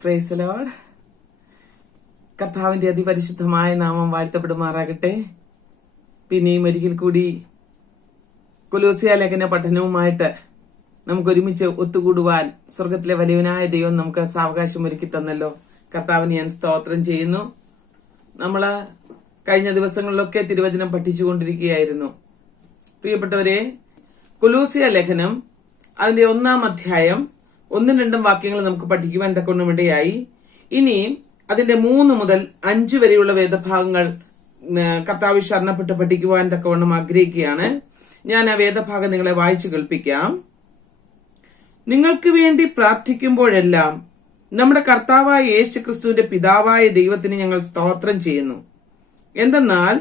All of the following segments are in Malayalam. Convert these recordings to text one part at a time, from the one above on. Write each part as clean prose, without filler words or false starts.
Price the Lord. കർത്താവിന്റെ അതിപരിശുദ്ധമായ നാമം വാഴ്ത്തപ്പെടുമാറാകട്ടെ. പിന്നെയും ഒരിക്കൽ കൂടി കൊലോസ്യ ലേഖന പഠനവുമായിട്ട് നമുക്ക് ഒരുമിച്ച് ഒത്തുകൂടുവാൻ സ്വർഗത്തിലെ വലിയവനായ ദൈവം നമുക്ക് സാവകാശം ഒരുക്കി തന്നല്ലോ. കർത്താവിന് ഞാൻ സ്തോത്രം ചെയ്യുന്നു. നമ്മള് കഴിഞ്ഞ ദിവസങ്ങളിലൊക്കെ തിരുവചനം പഠിച്ചുകൊണ്ടിരിക്കുകയായിരുന്നു. പ്രിയപ്പെട്ടവരെ, കൊലോസ്യ ലേഖനം അതിന്റെ 1-ാം അധ്യായം 1-2 വാക്യങ്ങൾ നമുക്ക് പഠിക്കുവാൻ തക്കൊണ്ടുമിടയായി. ഇനി അതിന്റെ 3 മുതൽ 5 വരെയുള്ള വേദഭാഗങ്ങൾ കർത്താവ് ശരണപ്പെട്ട് പഠിക്കുവാൻ തക്കവണ്ണം ആഗ്രഹിക്കുകയാണ്. ഞാൻ ആ വേദഭാഗം നിങ്ങളെ വായിച്ചു കേൾപ്പിക്കാം. നിങ്ങൾക്ക് വേണ്ടി പ്രാർത്ഥിക്കുമ്പോഴെല്ലാം നമ്മുടെ കർത്താവായ യേശു ക്രിസ്തുവിന്റെ പിതാവായ ദൈവത്തിന് ഞങ്ങൾ സ്തോത്രം ചെയ്യുന്നു. എന്തെന്നാൽ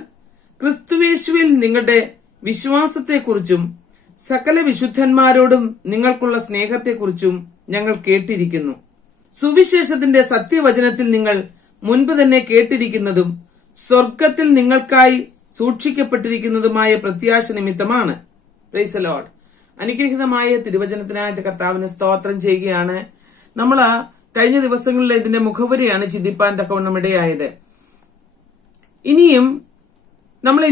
ക്രിസ്തുവേശുവിൽ നിങ്ങളുടെ വിശ്വാസത്തെക്കുറിച്ചും സകല വിശുദ്ധന്മാരോടും നിങ്ങൾക്കുള്ള സ്നേഹത്തെക്കുറിച്ചും ഞങ്ങൾ കേട്ടിരിക്കുന്നു. സുവിശേഷത്തിന്റെ സത്യവചനത്തിൽ നിങ്ങൾ മുൻപ് തന്നെ കേട്ടിരിക്കുന്നതും സ്വർഗത്തിൽ നിങ്ങൾക്കായി സൂക്ഷിക്കപ്പെട്ടിരിക്കുന്നതുമായ പ്രത്യാശ നിമിത്തമാണ്. Praise the Lord. അനുഗ്രഹീതമായ തിരുവചനത്തിനായിട്ട് കർത്താവിന് സ്തോത്രം ചെയ്യുകയാണ്. നമ്മൾ കഴിഞ്ഞ ദിവസങ്ങളിൽ ഇതിന്റെ മുഖവരിയാണ് ചിന്തിപ്പാൻ തക്കവണ്ണം ഇടയായത്. ഇനിയും നമ്മൾ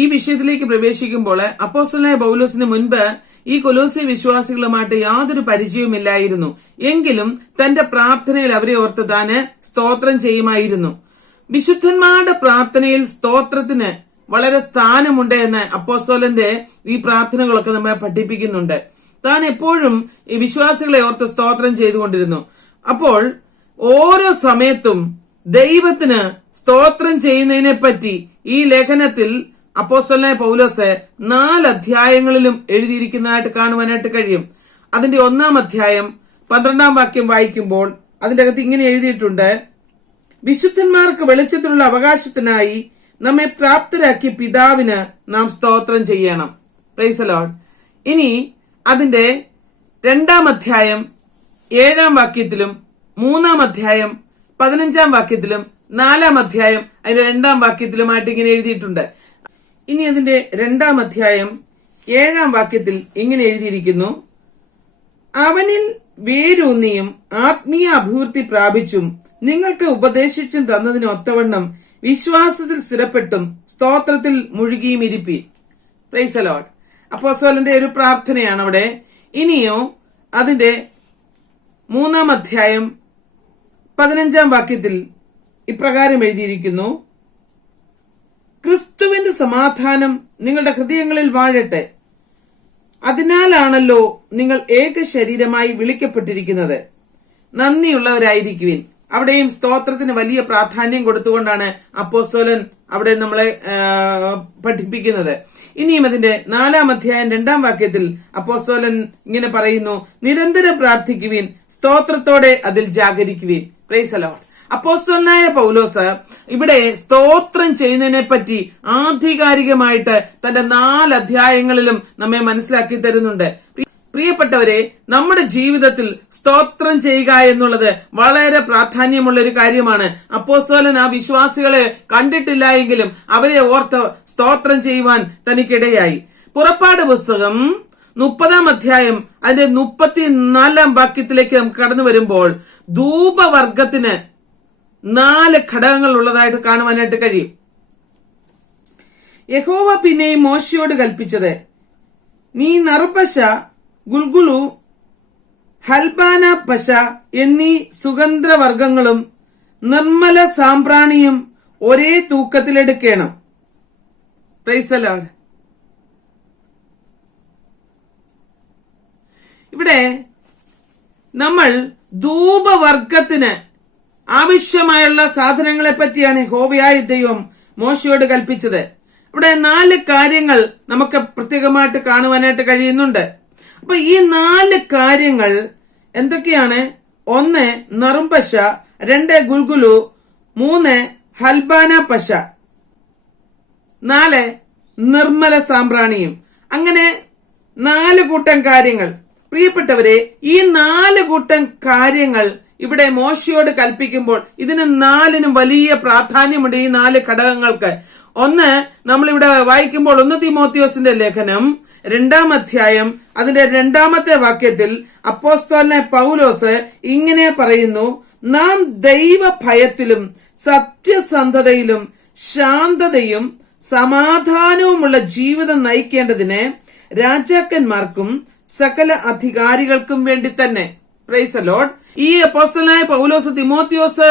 ഈ വിഷയത്തിലേക്ക് പ്രവേശിക്കുമ്പോൾ അപ്പോസ്തലനായ പൗലോസിന് മുൻപ് ഈ കൊലോസ്യ വിശ്വാസികളുമായിട്ട് യാതൊരു പരിചയവുമില്ലായിരുന്നു. എങ്കിലും തന്റെ പ്രാർത്ഥനയിൽ അവരെ ഓർത്ത് താന് സ്തോത്രം ചെയ്യുമായിരുന്നു. വിശുദ്ധന്മാരുടെ പ്രാർത്ഥനയിൽ സ്തോത്രത്തിന് വളരെ സ്ഥാനമുണ്ട് എന്ന് അപ്പോസ്തലന്റെ ഈ പ്രാർത്ഥനകളൊക്കെ നമ്മെ പഠിപ്പിക്കുന്നുണ്ട്. താൻ എപ്പോഴും ഈ വിശ്വാസികളെ ഓർത്ത് സ്തോത്രം ചെയ്തുകൊണ്ടിരുന്നു. അപ്പോൾ ഓരോ സമയത്തും ദൈവത്തിന് സ്തോത്രം ചെയ്യുന്നതിനെ പറ്റി ഈ ലേഖനത്തിൽ അപ്പോസ്തലനായ പൗലോസ് 4 അധ്യായങ്ങളിലും എഴുതിയിരിക്കുന്നതായിട്ട് കാണുവാനായിട്ട് കഴിയും. അതിന്റെ 1-ാം അധ്യായം 12-ാം വാക്യം വായിക്കുമ്പോൾ അതിന്റെ അകത്ത് ഇങ്ങനെ എഴുതിയിട്ടുണ്ട്: വിശുദ്ധന്മാർക്ക് വെളിച്ചത്തിലുള്ള അവകാശത്തിനായി നമ്മെ പ്രാപ്തരാക്കിയ പിതാവിന് നാം സ്തോത്രം ചെയ്യണം. Price the Lord. ഇനി അതിന്റെ 2-ാം അധ്യായം 7-ാം വാക്യത്തിലും 3-ാം അധ്യായം 15-ാം വാക്യത്തിലും 4-ാം അധ്യായം അതിന്റെ 2-ാം വാക്യത്തിലുമായിട്ട് ഇങ്ങനെ എഴുതിയിട്ടുണ്ട്. ഇനി അതിന്റെ 2-ാം അധ്യായം 7-ാം വാക്യത്തിൽ ഇങ്ങനെ എഴുതിയിരിക്കുന്നു: അവനിൽ വേരൂന്നിയും ആത്മീയ അഭിവൃദ്ധി പ്രാപിച്ചും നിങ്ങൾക്ക് ഉപദേശിച്ചും തന്നതിന് ഒത്തവണ്ണം വിശ്വാസത്തിൽ സ്ഥിരപ്പെട്ടും സ്തോത്രത്തിൽ മുഴുകിയും ഇരിപ്പീൻ. Praise the Lord. അപ്പോസ്തലന്റെ ഒരു പ്രാർത്ഥനയാണ് അവിടെ. ഇനിയോ അതിന്റെ 3-ാം അധ്യായം 15-ാം വാക്യത്തിൽ ഇപ്രകാരം എഴുതിയിരിക്കുന്നു: ക്രിസ്തുവിന്റെ സമാധാനം നിങ്ങളുടെ ഹൃദയങ്ങളിൽ വാഴട്ടെ. അതിനാലാണല്ലോ നിങ്ങൾ ഏക ശരീരമായി വിളിക്കപ്പെട്ടിരിക്കുന്നത്. നന്ദിയുള്ളവരായിരിക്കുവിൻ. അവിടെയും സ്തോത്രത്തിന് വലിയ പ്രാധാന്യം കൊടുത്തുകൊണ്ടാണ് അപ്പോസ്തലൻ അവിടെ നമ്മളെ പഠിപ്പിക്കുന്നത്. ഇനിയും അതിന്റെ 4-ാം അധ്യായം 2-ാം വാക്യത്തിൽ അപ്പോസ്തലൻ ഇങ്ങനെ പറയുന്നു: നിരന്തരം പ്രാർത്ഥിക്കുവിൻ, സ്തോത്രത്തോടെ അതിൽ ജാഗരിക്കുവിൻ. Price the Lord. അപ്പോസ്തലനായ പൗലോസ് ഇവിടെ സ്തോത്രം ചെയ്യുന്നതിനെ പറ്റി ആധികാരികമായിട്ട് തന്റെ 4 അധ്യായങ്ങളിലും നമ്മെ മനസ്സിലാക്കി തരുന്നുണ്ട്. പ്രിയപ്പെട്ടവരെ, നമ്മുടെ ജീവിതത്തിൽ സ്തോത്രം ചെയ്യുക എന്നുള്ളത് വളരെ പ്രാധാന്യമുള്ള ഒരു കാര്യമാണ്. അപ്പോസ്തലൻ ആ വിശ്വാസികളെ കണ്ടിട്ടില്ല എങ്കിലും അവരെ ഓർത്ത് സ്തോത്രം ചെയ്യുവാൻ തനിക്കിടയായി. പുറപ്പാട് പുസ്തകം 30-ാം അധ്യായം അതിന്റെ 34-ാം വാക്യത്തിലേക്ക് നമുക്ക് കടന്നു വരുമ്പോൾ ധൂപവർഗത്തിന് 4 ഘടകങ്ങൾ ഉള്ളതായിട്ട് കാണുവാനായിട്ട് കഴിയും. യഹോവ പിന്നെയും മോശയോട് കൽപ്പിച്ചത്: നീ നറുപശ, ഗുൽഗുലു, ഹൽബാന പശ എന്നീ സുഗന്ധവർഗങ്ങളും നിർമ്മല സാമ്പ്രാണിയും ഒരേ തൂക്കത്തിലെടുക്കണം. Price the Lord. ഇവിടെ നമ്മൾ ധൂപവർഗത്തിന് ആവശ്യമായുള്ള സാധനങ്ങളെ പറ്റിയാണ് യഹോവയായ ദൈവം മോശയോട് കൽപ്പിച്ചത്. ഇവിടെ 4 കാര്യങ്ങൾ നമുക്ക് പ്രത്യേകമായിട്ട് കാണുവാനായിട്ട് കഴിയുന്നുണ്ട്. അപ്പൊ ഈ 4 കാര്യങ്ങൾ എന്തൊക്കെയാണ്? 1 നറുംപശ, 2 ഗുൽഗുലു, 3 ഹൽബാന പശ, 4 നിർമ്മല സാമ്പ്രാണിയും. അങ്ങനെ 4 കൂട്ടം കാര്യങ്ങൾ. പ്രിയപ്പെട്ടവരെ, ഈ 4 കൂട്ടം കാര്യങ്ങൾ ഇവിടെ മോശയോട് കൽപ്പിക്കുമ്പോൾ ഇതിന് 4നും വലിയ പ്രാധാന്യമുണ്ട്. ഈ 4 ഘടകങ്ങൾക്ക് ഒന്ന് നമ്മളിവിടെ വായിക്കുമ്പോൾ 1 തീമോത്തിയോസിന്റെ ലേഖനം 2-ാം അധ്യായം അതിന്റെ 2-ാമത്തെ വാക്യത്തിൽ അപ്പോസ്തലനായ പൗലോസ് ഇങ്ങനെ പറയുന്നു: നാം ദൈവഭയത്തിലും സത്യസന്ധതയിലും ശാന്തതയും സമാധാനവുമുള്ള ജീവിതം നയിക്കേണ്ടതിന് രാജാക്കന്മാർക്കും സകല അധികാരികൾക്കും വേണ്ടി തന്നെ. Price the Lord. ഈ അപ്പോസ്തലനായ പൗലോസ് തിമോത്തിയോസ്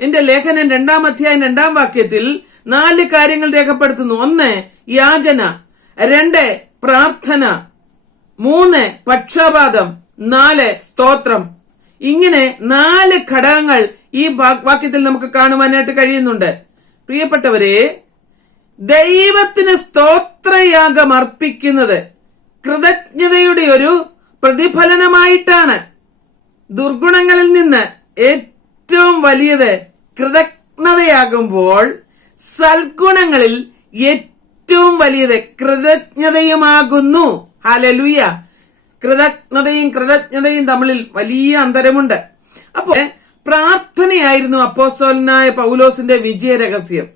എന്റെ ലേഖനം 2-ാം അധ്യായം 2-ാം വാക്യത്തിൽ 4 കാര്യങ്ങൾ രേഖപ്പെടുത്തുന്നു. 1 യാചന, 2 പ്രാർത്ഥന, 3 പക്ഷാപാതം, 4 സ്തോത്രം. ഇങ്ങനെ 4 ഘടകങ്ങൾ ഈ വാക്യത്തിൽ നമുക്ക് കാണുവാനായിട്ട് കഴിയുന്നുണ്ട്. പ്രിയപ്പെട്ടവരെ, ദൈവത്തിന് സ്തോത്രയാഗം അർപ്പിക്കുന്നത് കൃതജ്ഞതയുടെ ഒരു പ്രതിഫലനമായിട്ടാണ്. ദുർഗുണങ്ങളിൽ നിന്ന് ഏറ്റവും വലിയത് കൃതജ്ഞതയാകുമ്പോൾ സൽഗുണങ്ങളിൽ ഏറ്റവും വലിയത് കൃതജ്ഞതയുമാകുന്നു. ഹല്ലേലൂയ. കൃതജ്ഞതയും തമ്മിൽ വലിയ അന്തരമുണ്ട്. അപ്പോൾ പ്രാർത്ഥനയായിരുന്നു അപ്പോസ്തലനായ പൗലോസിന്റെ വിജയ രഹസ്യം.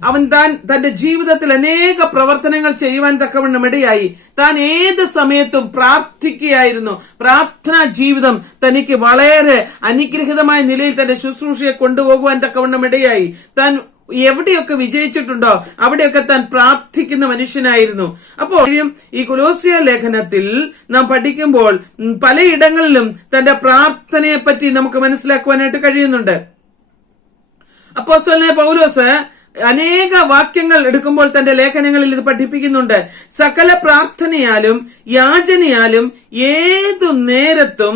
അവൻ തന്റെ ജീവിതത്തിൽ അനേക പ്രവർത്തനങ്ങൾ ചെയ്യുവാൻ തക്കവണ്ണം ഇടയായി. താൻ ഏത് സമയത്തും പ്രാർത്ഥിക്കുകയായിരുന്നു. പ്രാർത്ഥനാ ജീവിതം തനിക്ക് വളരെ അനുഗ്രഹിതമായ നിലയിൽ തന്റെ ശുശ്രൂഷയെ കൊണ്ടുപോകുവാൻ തക്കവണ്ണം ഇടയായി. താൻ എവിടെയൊക്കെ വിജയിച്ചിട്ടുണ്ടോ അവിടെയൊക്കെ താൻ പ്രാർത്ഥിക്കുന്ന മനുഷ്യനായിരുന്നു. അപ്പോൾ ഈ കൊലോസ്യ ലേഖനത്തിൽ നാം പഠിക്കുമ്പോൾ പലയിടങ്ങളിലും തന്റെ പ്രാർത്ഥനയെ പറ്റി നമുക്ക് മനസ്സിലാക്കുവാനായിട്ട് കഴിയുന്നുണ്ട്. അപ്പോസ്തലനായ പൗലോസ് അനേക വാക്യങ്ങൾ എടുക്കുമ്പോൾ തന്റെ ലേഖനങ്ങളിൽ ഇത് പഠിപ്പിക്കുന്നുണ്ട്. സകല പ്രാർത്ഥനയാലും യാചനയാലും ഏതു നേരത്തും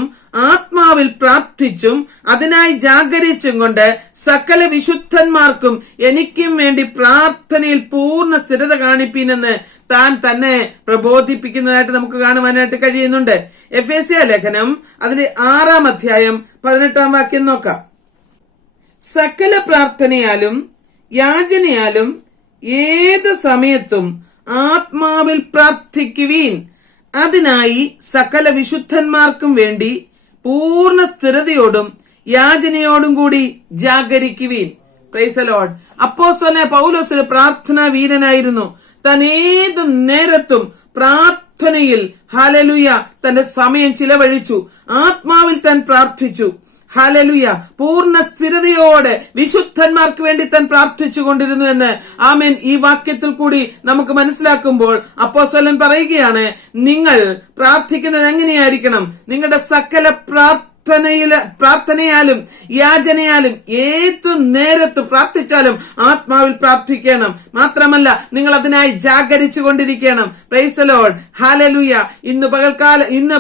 ആത്മാവിൽ പ്രാർത്ഥിച്ചും അതിനായി ജാഗരിച്ചും കൊണ്ട് സകല വിശുദ്ധന്മാർക്കും എനിക്കും വേണ്ടി പ്രാർത്ഥനയിൽ പൂർണ്ണ സ്ഥിരത കാണിപ്പീനെന്ന് താൻ തന്നെ പ്രബോധിപ്പിക്കുന്നതായിട്ട് നമുക്ക് കാണുവാനായിട്ട് കഴിയുന്നുണ്ട്. എഫേസ്യ ലേഖനം അതിന്റെ 6-ാം അധ്യായം 18-ാം വാക്യം നോക്കാം. സകല പ്രാർത്ഥനയാലും യാചനയാലും ഏത് സമയത്തും ആത്മാവിൽ പ്രാർത്ഥിക്കുവീൻ, അതിനായി സകല വിശുദ്ധന്മാർക്കും വേണ്ടി പൂർണ്ണ സ്ഥിരതയോടും യാചനയോടും കൂടി ജാഗരിക്കുവീൻ. Price the Lord. അപ്പോസ്തലനായ പൗലോസ് ഒരു പ്രാർത്ഥനാ വീരനായിരുന്നു. താൻ ഏത് നേരത്തും പ്രാർത്ഥനയിൽ ഹല്ലേലൂയ തന്റെ സമയം ചിലവഴിച്ചു. ആത്മാവിൽ താൻ പ്രാർത്ഥിച്ചു. ഹല്ലേലൂയ. പൂർണ്ണ സ്ഥിരതയോടെ വിശുദ്ധന്മാർക്ക് വേണ്ടി താൻ പ്രാർത്ഥിച്ചു കൊണ്ടിരുന്നു എന്ന് ആമേൻ ഈ വാക്യത്തിൽ കൂടി നമുക്ക് മനസ്സിലാക്കുമ്പോൾ അപ്പോസ്തലൻ പറയുകയാണ്, നിങ്ങൾ പ്രാർത്ഥിക്കുന്നത് എങ്ങനെയായിരിക്കണം? നിങ്ങളുടെ സകല പ്രാർത്ഥനയാലും യാചനയാലും ഏതു നേരത്ത് പ്രാർത്ഥിച്ചാലും ആത്മാവിൽ പ്രാർത്ഥിക്കണം. മാത്രമല്ല നിങ്ങൾ അതിനായി ജാഗരിച്ചു കൊണ്ടിരിക്കണം. Praise the Lord. ഹല്ലേലൂയ. ഇന്ന്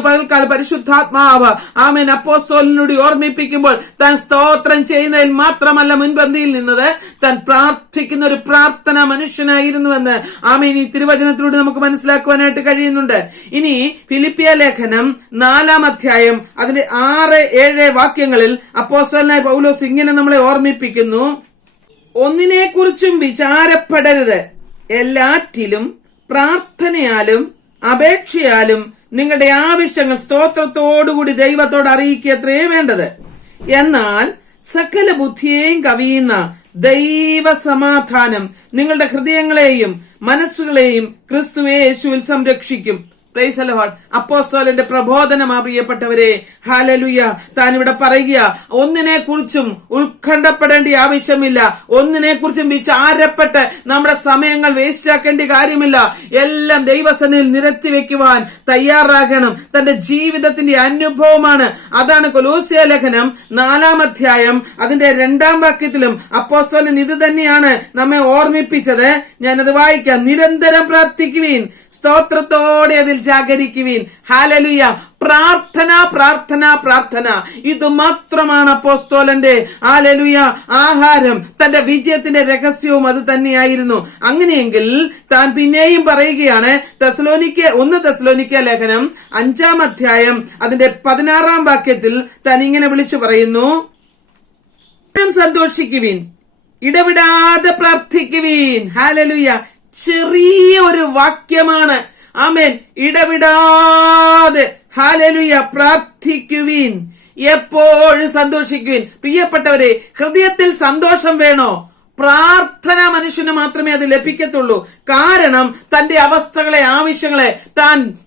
പകൽക്കാല പരിശുദ്ധാത്മാവ് ആമേൻ അപ്പോസ്തലനോട് ഓർമ്മിപ്പിക്കുമ്പോൾ താൻ സ്തോത്രം ചെയ്യുന്നതിൽ മാത്രമല്ല മുൻപന്തിയിൽ നിന്നത്, താൻ പ്രാർത്ഥിക്കുന്ന ഒരു പ്രാർത്ഥന മനുഷ്യനായിരുന്നുവെന്ന് ആമേൻ ഈ തിരുവചനത്തിലൂടെ നമുക്ക് മനസ്സിലാക്കുവാനായിട്ട് കഴിയുന്നുണ്ട്. ഇനി ഫിലിപ്പിയ ലേഖനം 4-ാം അധ്യായം അതിന്റെ 6-7 വാക്യങ്ങളിൽ അപ്പോസ്തലനായ പൗലോസ് ഇങ്ങനെ നമ്മളെ ഓർമ്മിപ്പിക്കുന്നു. ഒന്നിനെക്കുറിച്ചും വിചാരപ്പെടരുത്, എല്ലാറ്റിലും പ്രാർത്ഥനയാലും അപേക്ഷയാലും നിങ്ങളുടെ ആവശ്യങ്ങൾ സ്തോത്രത്തോടുകൂടി ദൈവത്തോട് അറിയിക്കത്രേ വേണ്ടത്. എന്നാൽ സകല ബുദ്ധിയെയും കവിയുന്ന ദൈവ സമാധാനം നിങ്ങളുടെ ഹൃദയങ്ങളെയും മനസ്സുകളെയും ക്രിസ്തുവേ യേശുവിൽ സംരക്ഷിക്കും. Price the Lord. അപ്പോസ്തലന്റെ പ്രബോധനം പ്രിയപ്പെട്ടവരെ. ഹല്ലേലൂയ. താൻ ഇവിടെ പറയുക, ഒന്നിനെ കുറിച്ചും ഉത്കണ്ഠപ്പെടേണ്ട ആവശ്യമില്ല. ഒന്നിനെ കുറിച്ചും വിചാരപ്പെട്ട് നമ്മുടെ സമയങ്ങൾ വേസ്റ്റ് ആക്കേണ്ട കാര്യമില്ല. എല്ലാം ദൈവസന്നിധിയിൽ നിരത്തി വെക്കുവാൻ തയ്യാറാകണം. തന്റെ ജീവിതത്തിന്റെ അനുഭവമാണ്. അതാണ് കൊലോസ്യ ലേഖനം 4-ാം അധ്യായം അതിന്റെ 2-ാം വാക്യത്തിലും അപ്പോസ്തലൻ ഇത് തന്നെയാണ് നമ്മെ ഓർമ്മിപ്പിച്ചത്. ഞാനത് വായിക്കാം. നിരന്തരം പ്രാർത്ഥിക്കുവീൻ, സ്തോത്രത്തോടെ അതിൽ ജാഗരിക്കുവീൻ. ഹല്ലേലൂയ. പ്രാർത്ഥന പ്രാർത്ഥന പ്രാർത്ഥന, ഇത് മാത്രമാണ് അപ്പോസ്തലന്റെ ഹല്ലേലൂയ ആഹാരം. തന്റെ വിജയത്തിന്റെ രഹസ്യവും അത് തന്നെയായിരുന്നു. അങ്ങനെയെങ്കിൽ താൻ പിന്നെയും പറയുകയാണ്, 1 തെസ്സലോനിക്ക ലേഖനം 5-ാം അധ്യായം അതിന്റെ 16-ാം വാക്യത്തിൽ താൻ ഇങ്ങനെ വിളിച്ചു പറയുന്നു, സന്തോഷിക്കുവീൻ, ഇടവിടാതെ പ്രാർത്ഥിക്കുവീൻ. ഹല്ലേലൂയ. ചെറിയ ഒരു വാക്യമാണ്. ആമേൻ. ഇടവിടാതെ ഹല്ലേലൂയ പ്രാർത്ഥിക്കുവീൻ, എപ്പോഴും സന്തോഷിക്കുവിൻ. പ്രിയപ്പെട്ടവരെ, ഹൃദയത്തിൽ സന്തോഷം വേണോ? പ്രാർത്ഥന മനുഷ്യന് മാത്രമേ അത് ലഭിക്കത്തുള്ളൂ. കാരണം തന്റെ അവസ്ഥകളെ, ആവശ്യങ്ങളെ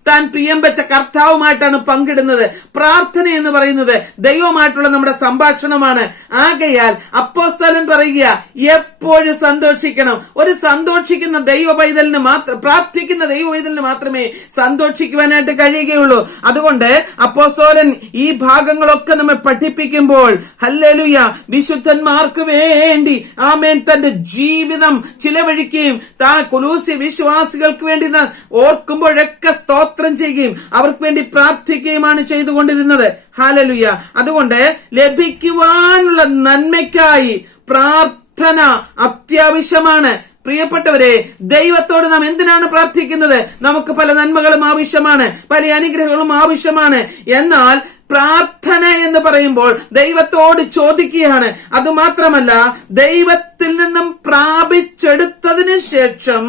താൻ പ്രിയം വെച്ച കർത്താവുമായിട്ടാണ് പങ്കിടുന്നത്. പ്രാർത്ഥന എന്ന് പറയുന്നത് ദൈവമായിട്ടുള്ള നമ്മുടെ സംഭാഷണമാണ്. ആകയാൽ അപ്പോസ്തലൻ പറയുക, എപ്പോഴും സന്തോഷിക്കണം. ഒരു സന്തോഷിക്കുന്ന ദൈവ പൈതലിന് മാത്രം, പ്രാർത്ഥിക്കുന്ന ദൈവ പൈതലിന് മാത്രമേ സന്തോഷിക്കുവാനായിട്ട് കഴിയുകയുള്ളൂ. അതുകൊണ്ട് അപ്പോസ്തലൻ ഈ ഭാഗങ്ങളൊക്കെ നമ്മെ പഠിപ്പിക്കുമ്പോൾ ഹല്ലേലൂയ, വിശുദ്ധന്മാർക്ക് വേണ്ടി ആമേൻ തന്റെ ജീവിതം ചിലവഴിക്കുകയും കൊലോസ്യ വിശ്വാസികൾക്ക് വേണ്ടി ഓർക്കുമ്പോഴൊക്കെ സ്തോത്രം ചെയ്യുകയും അവർക്ക് വേണ്ടി പ്രാർത്ഥിക്കുകയുമാണ് ചെയ്തുകൊണ്ടിരുന്നത്. ഹല്ലേലൂയ. അതുകൊണ്ട് ലഭിക്കുവാനുള്ള നന്മയ്ക്കായി പ്രാർത്ഥന അത്യാവശ്യമാണ്. പ്രിയപ്പെട്ടവരെ, ദൈവത്തോട് നാം എന്തിനാണ് പ്രാർത്ഥിക്കുന്നത്? നമുക്ക് പല നന്മകളും ആവശ്യമാണ്, പല അനുഗ്രഹങ്ങളും ആവശ്യമാണ്. എന്നാൽ പ്രാർത്ഥന എന്ന് പറയുമ്പോൾ ദൈവത്തോട് ചോദിക്കുകയാണ്. അതുമാത്രമല്ല, ദൈവത്തിൽ നിന്നും പ്രാപിച്ചെടുത്തതിന് ശേഷം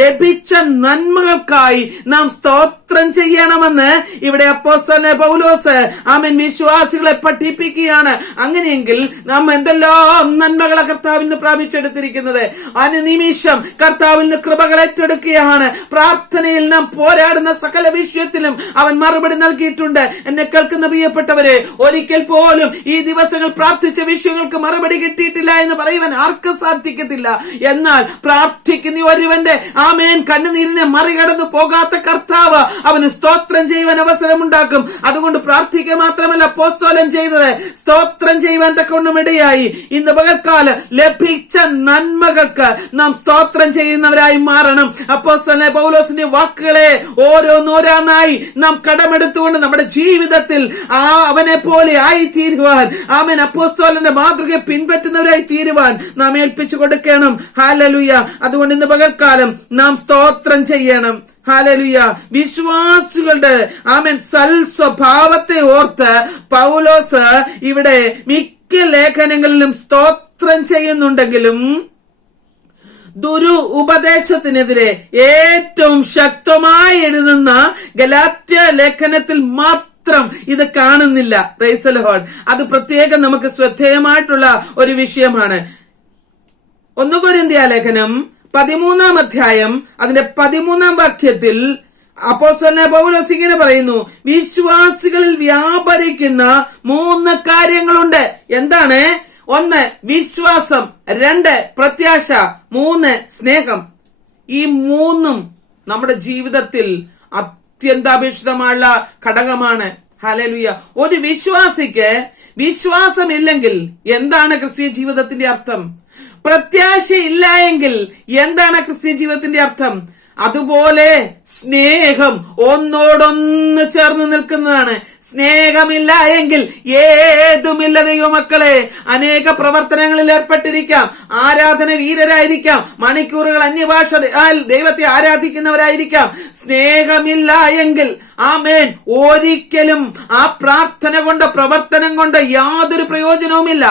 ലഭിച്ച നന്മകൾക്കായി നാം സ്തോത്രം ചെയ്യണമെന്ന് ഇവിടെ അപ്പോസ്തലനായ പൗലോസ് ആമേൻ വിശ്വാസികളെ പഠിപ്പിക്കുകയാണ്. അങ്ങനെയെങ്കിൽ നാം എന്തെല്ലാം നന്മകളെ കർത്താവിൽ നിന്ന് പ്രാപിച്ചെടുത്തിരിക്കുന്നത്? അനുനിമിഷം കർത്താവിൽ നിന്ന് കൃപകൾ ഏറ്റെടുക്കുകയാണ്. പ്രാർത്ഥനയിൽ നാം പോരാടുന്ന സകല വിഷയത്തിലും അവൻ മറുപടി നൽകിയിട്ടുണ്ട്. എന്നെ കേൾക്കുന്ന പ്രിയപ്പെട്ടവരെ, ഒരിക്കൽ പോലും ഈ ദിവസങ്ങൾ പ്രാർത്ഥിച്ച വിഷയങ്ങൾക്ക് മറുപടി കിട്ടിയിട്ടില്ല എന്ന് പറയുവാൻ ആർക്കും സാധിക്കത്തില്ല. എന്നാൽ പ്രാർത്ഥിക്കുന്ന ഒരുവന്റെ ആമേൻ കണ്ണുനീരിനെ മറികടന്നു പോകാത്ത കർത്താവ് അവന് സ്തോത്രം ചെയ്യുവാൻ അവസരമുണ്ടാക്കും. അതുകൊണ്ട് പ്രാർത്ഥിക്കുക മാത്രമല്ല അപ്പോസ്തലൻ ചെയ്തത്, സ്തോത്രം ചെയ്യുവാൻ തക്കവണ്ണം ഇടയായി. ഇന്ന് പകൽക്കാലം ലഭിച്ച നന്മകൾക്ക് നാം സ്തോത്രം ചെയ്യുന്നവരായി മാറണം. അപ്പോസ്തലനായ പൗലോസിന്റെ വാക്കുകളെ ഓരോന്നോരോന്നായി നാം കടമെടുത്തുകൊണ്ട് നമ്മുടെ ജീവിതത്തിൽ അവനെ പോലെ ആയി തീരുവാൻ, ആമേൻ അപ്പോസ്തലന്റെ മാതൃകയെ പിൻപറ്റുന്നവരായി തീരുവാൻ നാം ഏൽപ്പിച്ചു കൊടുക്കണം. ഹല്ലേലൂയ. അതുകൊണ്ട് ഇന്ന് പകൽക്കാലം നാം സ്തോത്രം ചെയ്യണം. ഹല്ലേലൂയ. വിശ്വാസികളുടെ ആമേൻ സൽ സ്വഭാവത്തെ ഓർത്ത് പൗലോസ് ഇവിടെ മിക്ക ലേഖനങ്ങളിലും സ്തോത്രം ചെയ്യുന്നുണ്ടെങ്കിലും ഉപദേശത്തിനെതിരെ ഏറ്റവും ശക്തമായി എഴുതുന്ന ഗലാത്യ ലേഖനത്തിൽ മാത്രം ഇത് കാണുന്നില്ല. Price the Lord. അത് പ്രത്യേകം നമുക്ക് ശ്രദ്ധേയമായിട്ടുള്ള ഒരു വിഷയമാണ്. 1 കൊരിന്ത്യ ലേഖനം 13 അധ്യായം അതിന്റെ 13 വാക്യത്തിൽ അപ്പോസ്തലനായ പൗലോസ് ഇങ്ങനെ പറയുന്നു, വിശ്വാസികളിൽ വ്യാപരിക്കുന്ന 3 കാര്യങ്ങളുണ്ട്. എന്താണ്? 1 വിശ്വാസം, 2 പ്രത്യാശ, 3 സ്നേഹം. ഈ 3ഉം നമ്മുടെ ജീവിതത്തിൽ അത്യന്താപേക്ഷിതമായുള്ള ഘടകമാണ്. ഹല്ലേലൂയ. ഒരു വിശ്വാസിക്ക് വിശ്വാസമില്ലെങ്കിൽ എന്താണ് ക്രിസ്തീയ ജീവിതത്തിന്റെ അർത്ഥം? പ്രത്യാശ ഇല്ല എങ്കിൽ എന്താണ് ക്രിസ്തീയ ജീവിതത്തിന്റെ അർത്ഥം? അതുപോലെ സ്നേഹം ഒന്നോടൊന്ന് ചേർന്ന് നിൽക്കുന്നതാണ്. സ്നേഹമില്ല എങ്കിൽ ഏതുമില്ല ദൈവമക്കളെ. അനേക പ്രവർത്തനങ്ങളിൽ ഏർപ്പെട്ടിരിക്കാം, ആരാധന വീരരായിരിക്കാം, മണിക്കൂറുകൾ അന്യഭാഷ ദൈവത്തെ ആരാധിക്കുന്നവരായിരിക്കാം. സ്നേഹമില്ല എങ്കിൽ ആമേൻ ഒരിക്കലും ആ പ്രാർത്ഥന കൊണ്ട്, പ്രവർത്തനം കൊണ്ട് യാതൊരു പ്രയോജനവുമില്ല.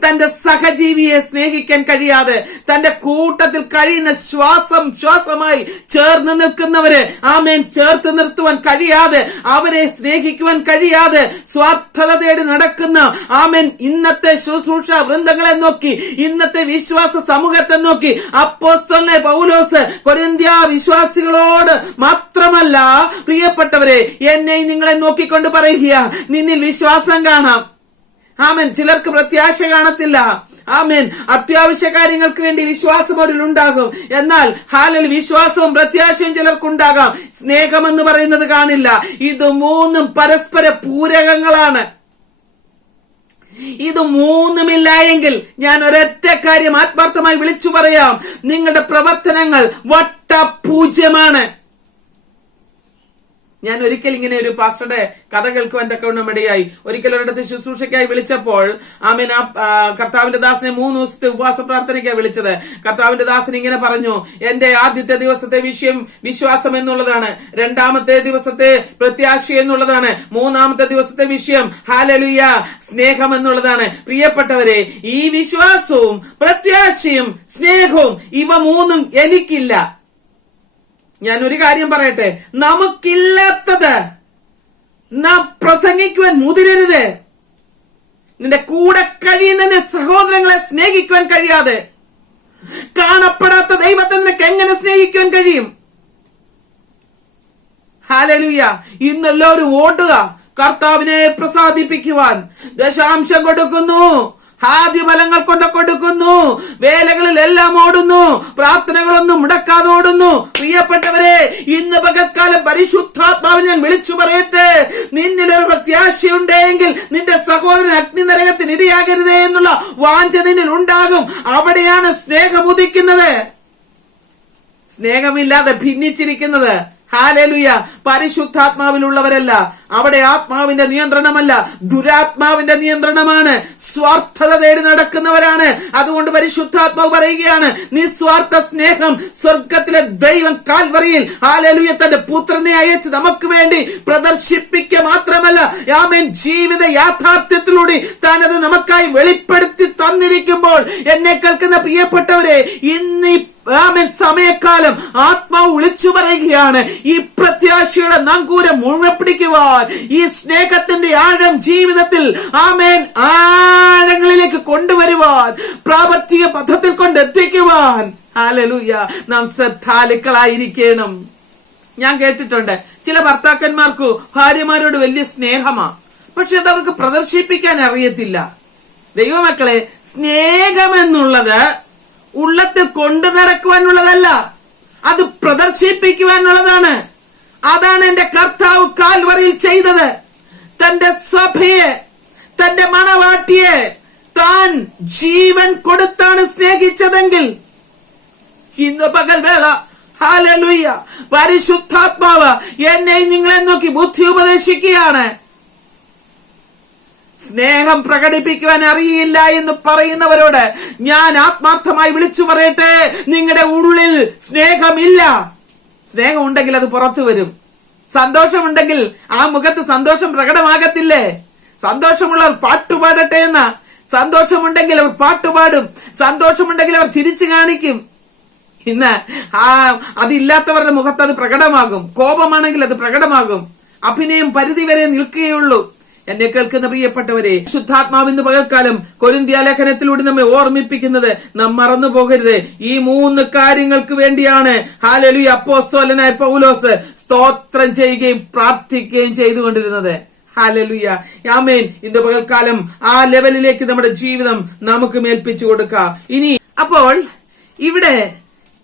തന്റെ സഹജീവിയെ സ്നേഹിക്കാൻ കഴിയാതെ, തന്റെ കൂട്ടത്തിൽ കഴിയുന്ന ശ്വാസമായി ചേർന്ന് നിൽക്കുന്നവരെ ആമേൻ ചേർത്ത് നിർത്തുവാൻ കഴിയാതെ, അവരെ സ്നേഹിക്കുവാൻ കഴിയാതെ സ്വാർത്ഥത തേടി നടക്കുന്ന ആമേൻ ഇന്നത്തെ ശുശ്രൂഷ വൃന്ദങ്ങളെ നോക്കി, ഇന്നത്തെ വിശ്വാസ സമൂഹത്തെ നോക്കി അപ്പോസ്തലനായ പൗലോസ് കൊരിന്ത്യ വിശ്വാസികളോട് മാത്രമല്ല, പ്രിയപ്പെട്ടവരെ, എന്നെ നിങ്ങളെ നോക്കിക്കൊണ്ട് പറയുക, നിന്നിൽ വിശ്വാസം കാണാം. ആമേൻ. ചിലർക്ക് പ്രത്യാശ കാണത്തില്ല. ആമേൻ. അത്യാവശ്യ കാര്യങ്ങൾക്ക് വേണ്ടി വിശ്വാസം അവരിലുണ്ടാകും. എന്നാൽ ഹാലിൽ വിശ്വാസവും പ്രത്യാശയും ചിലർക്കുണ്ടാകാം. സ്നേഹമെന്ന് പറയുന്നത് കാണില്ല. ഇത് 3ഉം പരസ്പര പൂരകങ്ങളാണ്. ഇത് 3ഉമില്ല എങ്കിൽ ഞാൻ ഒരൊറ്റ കാര്യം ആത്മാർത്ഥമായി വിളിച്ചു പറയാം, നിങ്ങളുടെ പ്രവർത്തനങ്ങൾ വട്ടപൂജ്യമാണ്. ഞാൻ ഒരിക്കൽ ഇങ്ങനെ ഒരു പാസ്റ്ററുടെ കഥ കേൾക്കുവാൻ തക്കവണ്ണം ഇടയായി. ഒരിക്കൽ ഒരിടത്ത് ശുശ്രൂഷയ്ക്കായി വിളിച്ചപ്പോൾ ആമേൻ കർത്താവിന്റെ ദാസനെ 3 ദിവസത്തെ ഉപവാസ പ്രാർത്ഥനയ്ക്കായി വിളിച്ചത്. കർത്താവിന്റെ ദാസൻ ഇങ്ങനെ പറഞ്ഞു, എന്റെ ആദ്യത്തെ ദിവസത്തെ വിഷയം വിശ്വാസം എന്നുള്ളതാണ്, 2ാമത്തെ ദിവസത്തെ പ്രത്യാശ എന്നുള്ളതാണ്, 3ാമത്തെ ദിവസത്തെ വിഷയം ഹല്ലേലൂയ സ്നേഹം എന്നുള്ളതാണ്. പ്രിയപ്പെട്ടവരെ, ഈ വിശ്വാസവും പ്രത്യാശയും സ്നേഹവും ഇവ 3ഉം എനിക്കില്ല. ഞാൻ ഒരു കാര്യം പറയട്ടെ, നമുക്കില്ലാത്തത് നാം പ്രസംഗിക്കുവാൻ മുതിരരുത്. നിന്റെ കൂടെ കഴിയുന്ന സഹോദരങ്ങളെ സ്നേഹിക്കുവാൻ കഴിയാതെ, കാണപ്പെടാത്ത ദൈവത്തെ നിനക്ക് എങ്ങനെ സ്നേഹിക്കാൻ കഴിയും? ഹല്ലേലൂയ. ഇന്നെല്ലാവരും ഓടുക, കർത്താവിനെ പ്രസാദിപ്പിക്കുവാൻ ദശാംശം കൊടുക്കുന്നു, ആദ്യഫലങ്ങൾ കൊണ്ട് കൊടുക്കുന്നു, വേലകളിലെല്ലാം ഓടുന്നു, പ്രാർത്ഥനകളൊന്നും മുടക്കാതെ ഓടുന്നു. പ്രിയപ്പെട്ടവരെ, ഇന്ന് പകൽക്കാലം പരിശുദ്ധാത്മാവ് ഞാൻ വിളിച്ചു പറയട്ടെ, നിന്നിലൊരു പ്രത്യാശയുണ്ടെങ്കിൽ നിന്റെ സഹോദരൻ അഗ്നി നരകത്തിന് ഇരയാകരുതേ എന്നുള്ള വാഞ്ച നിന്നിൽ ഉണ്ടാകും. അവിടെയാണ് സ്നേഹം ഉദിക്കുന്നത്. സ്നേഹമില്ലാതെ ഭിന്നിച്ചിരിക്കുന്നത്, ഹല്ലേലൂയ, പരിശുദ്ധാത്മാവിലുള്ളവരല്ല. അവിടെ ആത്മാവിന്റെ നിയന്ത്രണമല്ല, ദുരാത്മാവിന്റെ നിയന്ത്രണമാണ്. സ്വാർത്ഥത തേടി നടക്കുന്നവരാണ്. അതുകൊണ്ട് പരിശുദ്ധാത്മാവ് പറയുകയാണ്, നിസ്വാർത്ഥ സ്നേഹം സ്വർഗത്തിലെ ദൈവം കാൽവറിയിൽ ഹല്ലേലൂയ തന്റെ പുത്രനെ അയച്ച് നമുക്ക് വേണ്ടി പ്രദർശിപ്പിക്കുക മാത്രമല്ല, ആമേൻ, ജീവിത യാഥാർത്ഥ്യത്തിലൂടെ താൻ അത് നമുക്കായി വെളിപ്പെടുത്തി തന്നിരിക്കുമ്പോൾ, എന്നെ കേൾക്കുന്ന പ്രിയപ്പെട്ടവരെ, ഇന്ന് ആമേൻ സമയക്കാലം ആത്മാവ് വിളിച്ചു പറയുകയാണ്, ഈ പ്രത്യാശയുടെ നങ്കൂരം മുഴുവൻ ഈ സ്നേഹത്തിന്റെ ആഴം ജീവിതത്തിൽ ആമേൻ ആഴങ്ങളിലേക്ക് കൊണ്ടുവരുവാൻ, പ്രാവർത്തിക പഥത്തിൽ കൊണ്ടെത്തിക്കുവാൻ ഹല്ലേലൂയ നാം ശ്രദ്ധാലുക്കളായിരിക്കണം. ഞാൻ കേട്ടിട്ടുണ്ട്, ചില ഭർത്താക്കന്മാർക്ക് ഭാര്യമാരോട് വലിയ സ്നേഹമാ, പക്ഷെ അത് അവർക്ക് പ്രദർശിപ്പിക്കാൻ അറിയത്തില്ല. ദൈവമക്കളെ, സ്നേഹമെന്നുള്ളത് ഉള്ളത്തിൽ കൊണ്ടു നടക്കുവാനുള്ളതല്ല, അത് പ്രദർശിപ്പിക്കുവാനുള്ളതാണ്. അതാണ് എന്റെ കർത്താവ് കാൽവറിയിൽ ചെയ്തത്. തന്റെ സഭയെ, തന്റെ മണവാട്ടിയെ താൻ ജീവൻ കൊടുത്താണ് സ്നേഹിച്ചതെങ്കിൽ, ഇന്ന് പകൽ വേള ഹല്ലേലൂയ പരിശുദ്ധാത്മാവ് എന്നെ നിങ്ങളെ നോക്കി ബുദ്ധി ഉപദേശിക്കുകയാണ്. സ്നേഹം പ്രകടിപ്പിക്കുവാൻ അറിയില്ല എന്ന് പറയുന്നവരോട് ഞാൻ ആത്മാർത്ഥമായി വിളിച്ചു പറയട്ടെ, നിങ്ങളുടെ ഉള്ളിൽ സ്നേഹമില്ല. സ്നേഹം ഉണ്ടെങ്കിൽ അത് പുറത്തു വരും. സന്തോഷമുണ്ടെങ്കിൽ ആ മുഖത്ത് സന്തോഷം പ്രകടമാകത്തില്ലേ? സന്തോഷമുള്ളവർ പാട്ടുപാടട്ടെ എന്ന, സന്തോഷമുണ്ടെങ്കിൽ അവർ പാട്ടുപാടും, സന്തോഷമുണ്ടെങ്കിൽ അവർ ചിരിച്ചു കാണിക്കും. ഇന്ന് അതില്ലാത്തവരുടെ മുഖത്ത് അത് പ്രകടമാകും. കോപമാണെങ്കിൽ അത് പ്രകടമാകും. അഭിനയം പരിധി വരെ നിൽക്കുകയുള്ളൂ. എന്നെ കേൾക്കുന്ന പ്രിയപ്പെട്ടവരെ, ശുദ്ധാത്മാവിന്റെ പകൽക്കാലം കൊരിന്ത്യ ലേഖനത്തിലൂടെ നമ്മെ ഓർമ്മിപ്പിക്കുന്നത് നാം മറന്നു പോകരുത്. ഈ 3 കാര്യങ്ങൾക്ക് വേണ്ടിയാണ് ഹല്ലേലൂയ അപ്പോസ്തലനായ പൗലോസ് സ്തോത്രം ചെയ്യുകയും പ്രാർത്ഥിക്കുകയും ചെയ്തുകൊണ്ടിരുന്നത്. ഹല്ലേലൂയ, ആമേൻ. ഇന്ന് പകൽക്കാലം ആ ലെവലിലേക്ക് നമ്മുടെ ജീവിതം നമുക്ക് മേൽപ്പിച്ചു കൊടുക്കാം. ഇനി അപ്പോൾ ഇവിടെ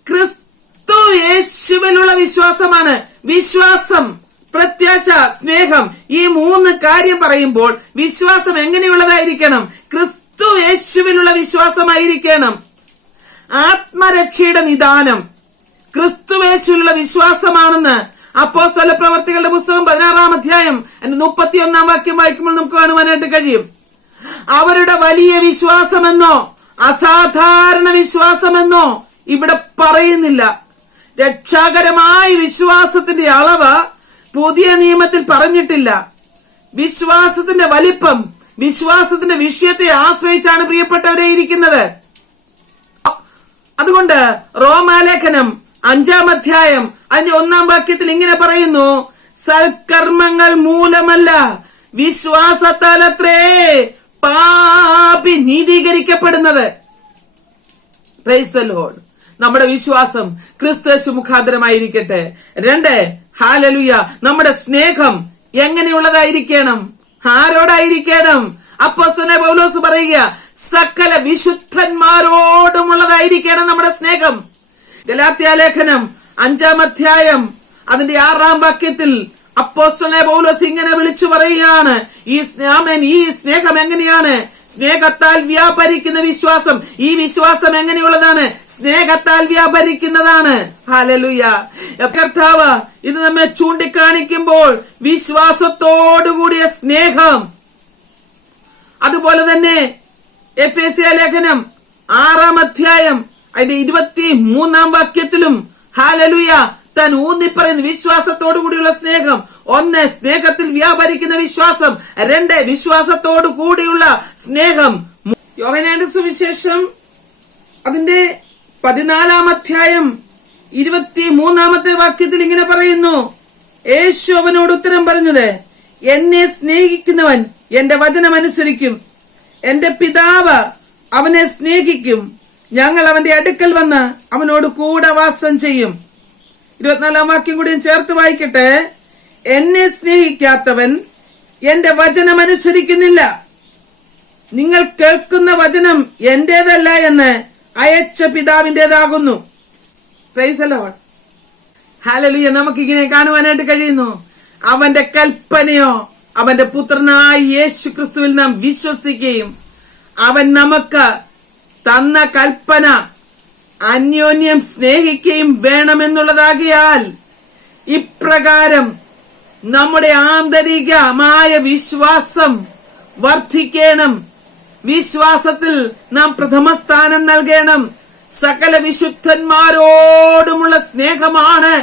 ക്രിസ്തു യേശുവിലുള്ള വിശ്വാസമാണ്. വിശ്വാസം, പ്രത്യാശ, സ്നേഹം, ഈ 3 കാര്യം പറയുമ്പോൾ വിശ്വാസം എങ്ങനെയുള്ളതായിരിക്കണം? ക്രിസ്തു യേശുവിലുള്ള വിശ്വാസമായിരിക്കണം. ആത്മരക്ഷയുടെ നിദാനം ക്രിസ്തു യേശുവിലുള്ള വിശ്വാസമാണെന്ന് അപ്പോസ്തല പ്രവർത്തികളുടെ പുസ്തകം 16-ാം അധ്യായം 31-ാം വാക്യം വായിക്കുമ്പോൾ നമുക്ക് കാണുവാനായിട്ട് കഴിയും. അവരുടെ വലിയ വിശ്വാസമെന്നോ അസാധാരണ വിശ്വാസമെന്നോ ഇവിടെ പറയുന്നില്ല. രക്ഷാകരമായ വിശ്വാസത്തിന്റെ അളവ് പുതിയ നിയമത്തിൽ പറഞ്ഞിട്ടില്ല. വിശ്വാസത്തിന്റെ വലിപ്പം വിശ്വാസത്തിന്റെ വിഷയത്തെ ആശ്രയിച്ചാണ് പ്രിയപ്പെട്ടവരെ ഇരിക്കുന്നത്. അതുകൊണ്ട് റോമാലേഖനം 5-ാം അധ്യായം അതിന്റെ 1-ാം വാക്യത്തിൽ ഇങ്ങനെ പറയുന്നു, സൽക്കർമ്മങ്ങൾ മൂലമല്ല വിശ്വാസത്താലത്രേ പാപി നീതീകരിക്കപ്പെടുന്നത്. Price the Lord. നമ്മുടെ വിശ്വാസം ക്രിസ്തുയേശു മുഖാന്തരമായിരിക്കട്ടെ. 2, ഹല്ലേലൂയ, നമ്മുടെ സ്നേഹം എങ്ങനെയുള്ളതായിരിക്കണം? ആരോടായിരിക്കണം? അപ്പോസ്തലനായ പൗലോസ് പറയുക, സകല വിശുദ്ധന്മാരോടുമുള്ളതായിരിക്കണം നമ്മുടെ സ്നേഹം. ഗലാത്യ ലേഖനം 5-ാം അധ്യായം അതിന്റെ 6-ാം വാക്യത്തിൽ അപ്പോസ്തലനായ പൗലോസ് ഇങ്ങനെ വിളിച്ചു പറയുകയാണ്, ഈ സ്നേഹം എങ്ങനെയാണ്? സ്നേഹത്താൽ വ്യാപരിക്കുന്ന വിശ്വാസം. ഈ വിശ്വാസം എങ്ങനെയുള്ളതാണ്? സ്നേഹത്താൽ വ്യാപരിക്കുന്നതാണ്. ഹല്ലേലൂയ. കർത്താവ് ഇത് നമ്മെ ചൂണ്ടിക്കാണിക്കുമ്പോൾ വിശ്വാസത്തോടുകൂടിയ സ്നേഹം. അതുപോലെ തന്നെ എഫേസ്യ ലേഖനം 6-ാം അധ്യായം അതിന്റെ 23-ാം വാക്യത്തിലും ഹല്ലേലൂയ താൻ ഊന്നിപ്പറയുന്ന വിശ്വാസത്തോടു കൂടിയുള്ള സ്നേഹം. 1, സ്നേഹത്തിൽ വ്യാപരിക്കുന്ന വിശ്വാസം. 2, വിശ്വാസത്തോടു കൂടിയുള്ള സ്നേഹം. യോഹന്നാന്റെ സുവിശേഷം അതിന്റെ 14-ാം അധ്യായം 23-ാമത്തെ വാക്യത്തിൽ ഇങ്ങനെ പറയുന്നു, യേശു അവനോട് ഉത്തരം പറഞ്ഞത്, എന്നെ സ്നേഹിക്കുന്നവൻ എന്റെ വചനം അനുസരിക്കും. എന്റെ പിതാവ് അവനെ സ്നേഹിക്കും. ഞങ്ങൾ അവന്റെ അടുക്കൽ വന്ന് അവനോട് കൂടെ വാസം ചെയ്യും. 24 വാക്യം കൂടി ചേർത്ത് വായിക്കട്ടെ. എന്നെ സ്നേഹിക്കാത്തവൻ എന്റെ വചനം അനുസരിക്കുന്നില്ല. നിങ്ങൾ കേൾക്കുന്ന വചനം എന്റേതല്ല എന്ന് അയച്ച പിതാവിന്റേതാകുന്നു. Praise the Lord. ഹല്ലേലൂയ. നമുക്കിങ്ങനെ കാണുവാനായിട്ട് കഴിയുന്നു. അവന്റെ കൽപ്പനയോ അവന്റെ പുത്രനായ യേശു ക്രിസ്തുവിൽ നാം വിശ്വസിക്കുകയും അവൻ നമുക്ക് തന്ന കൽപ്പന അന്യോന്യം സ്നേഹിക്കുകയും വേണമെന്നുള്ളതാകിയാൽ ഇപ്രകാരം നമ്മുടെ ആന്തരികമായ വിശ്വാസം വർദ്ധിക്കണം. വിശ്വാസത്തിൽ നാം പ്രഥമ സ്ഥാനം നൽകണം. സകല വിശുദ്ധന്മാരോടുമുള്ള സ്നേഹമാണ്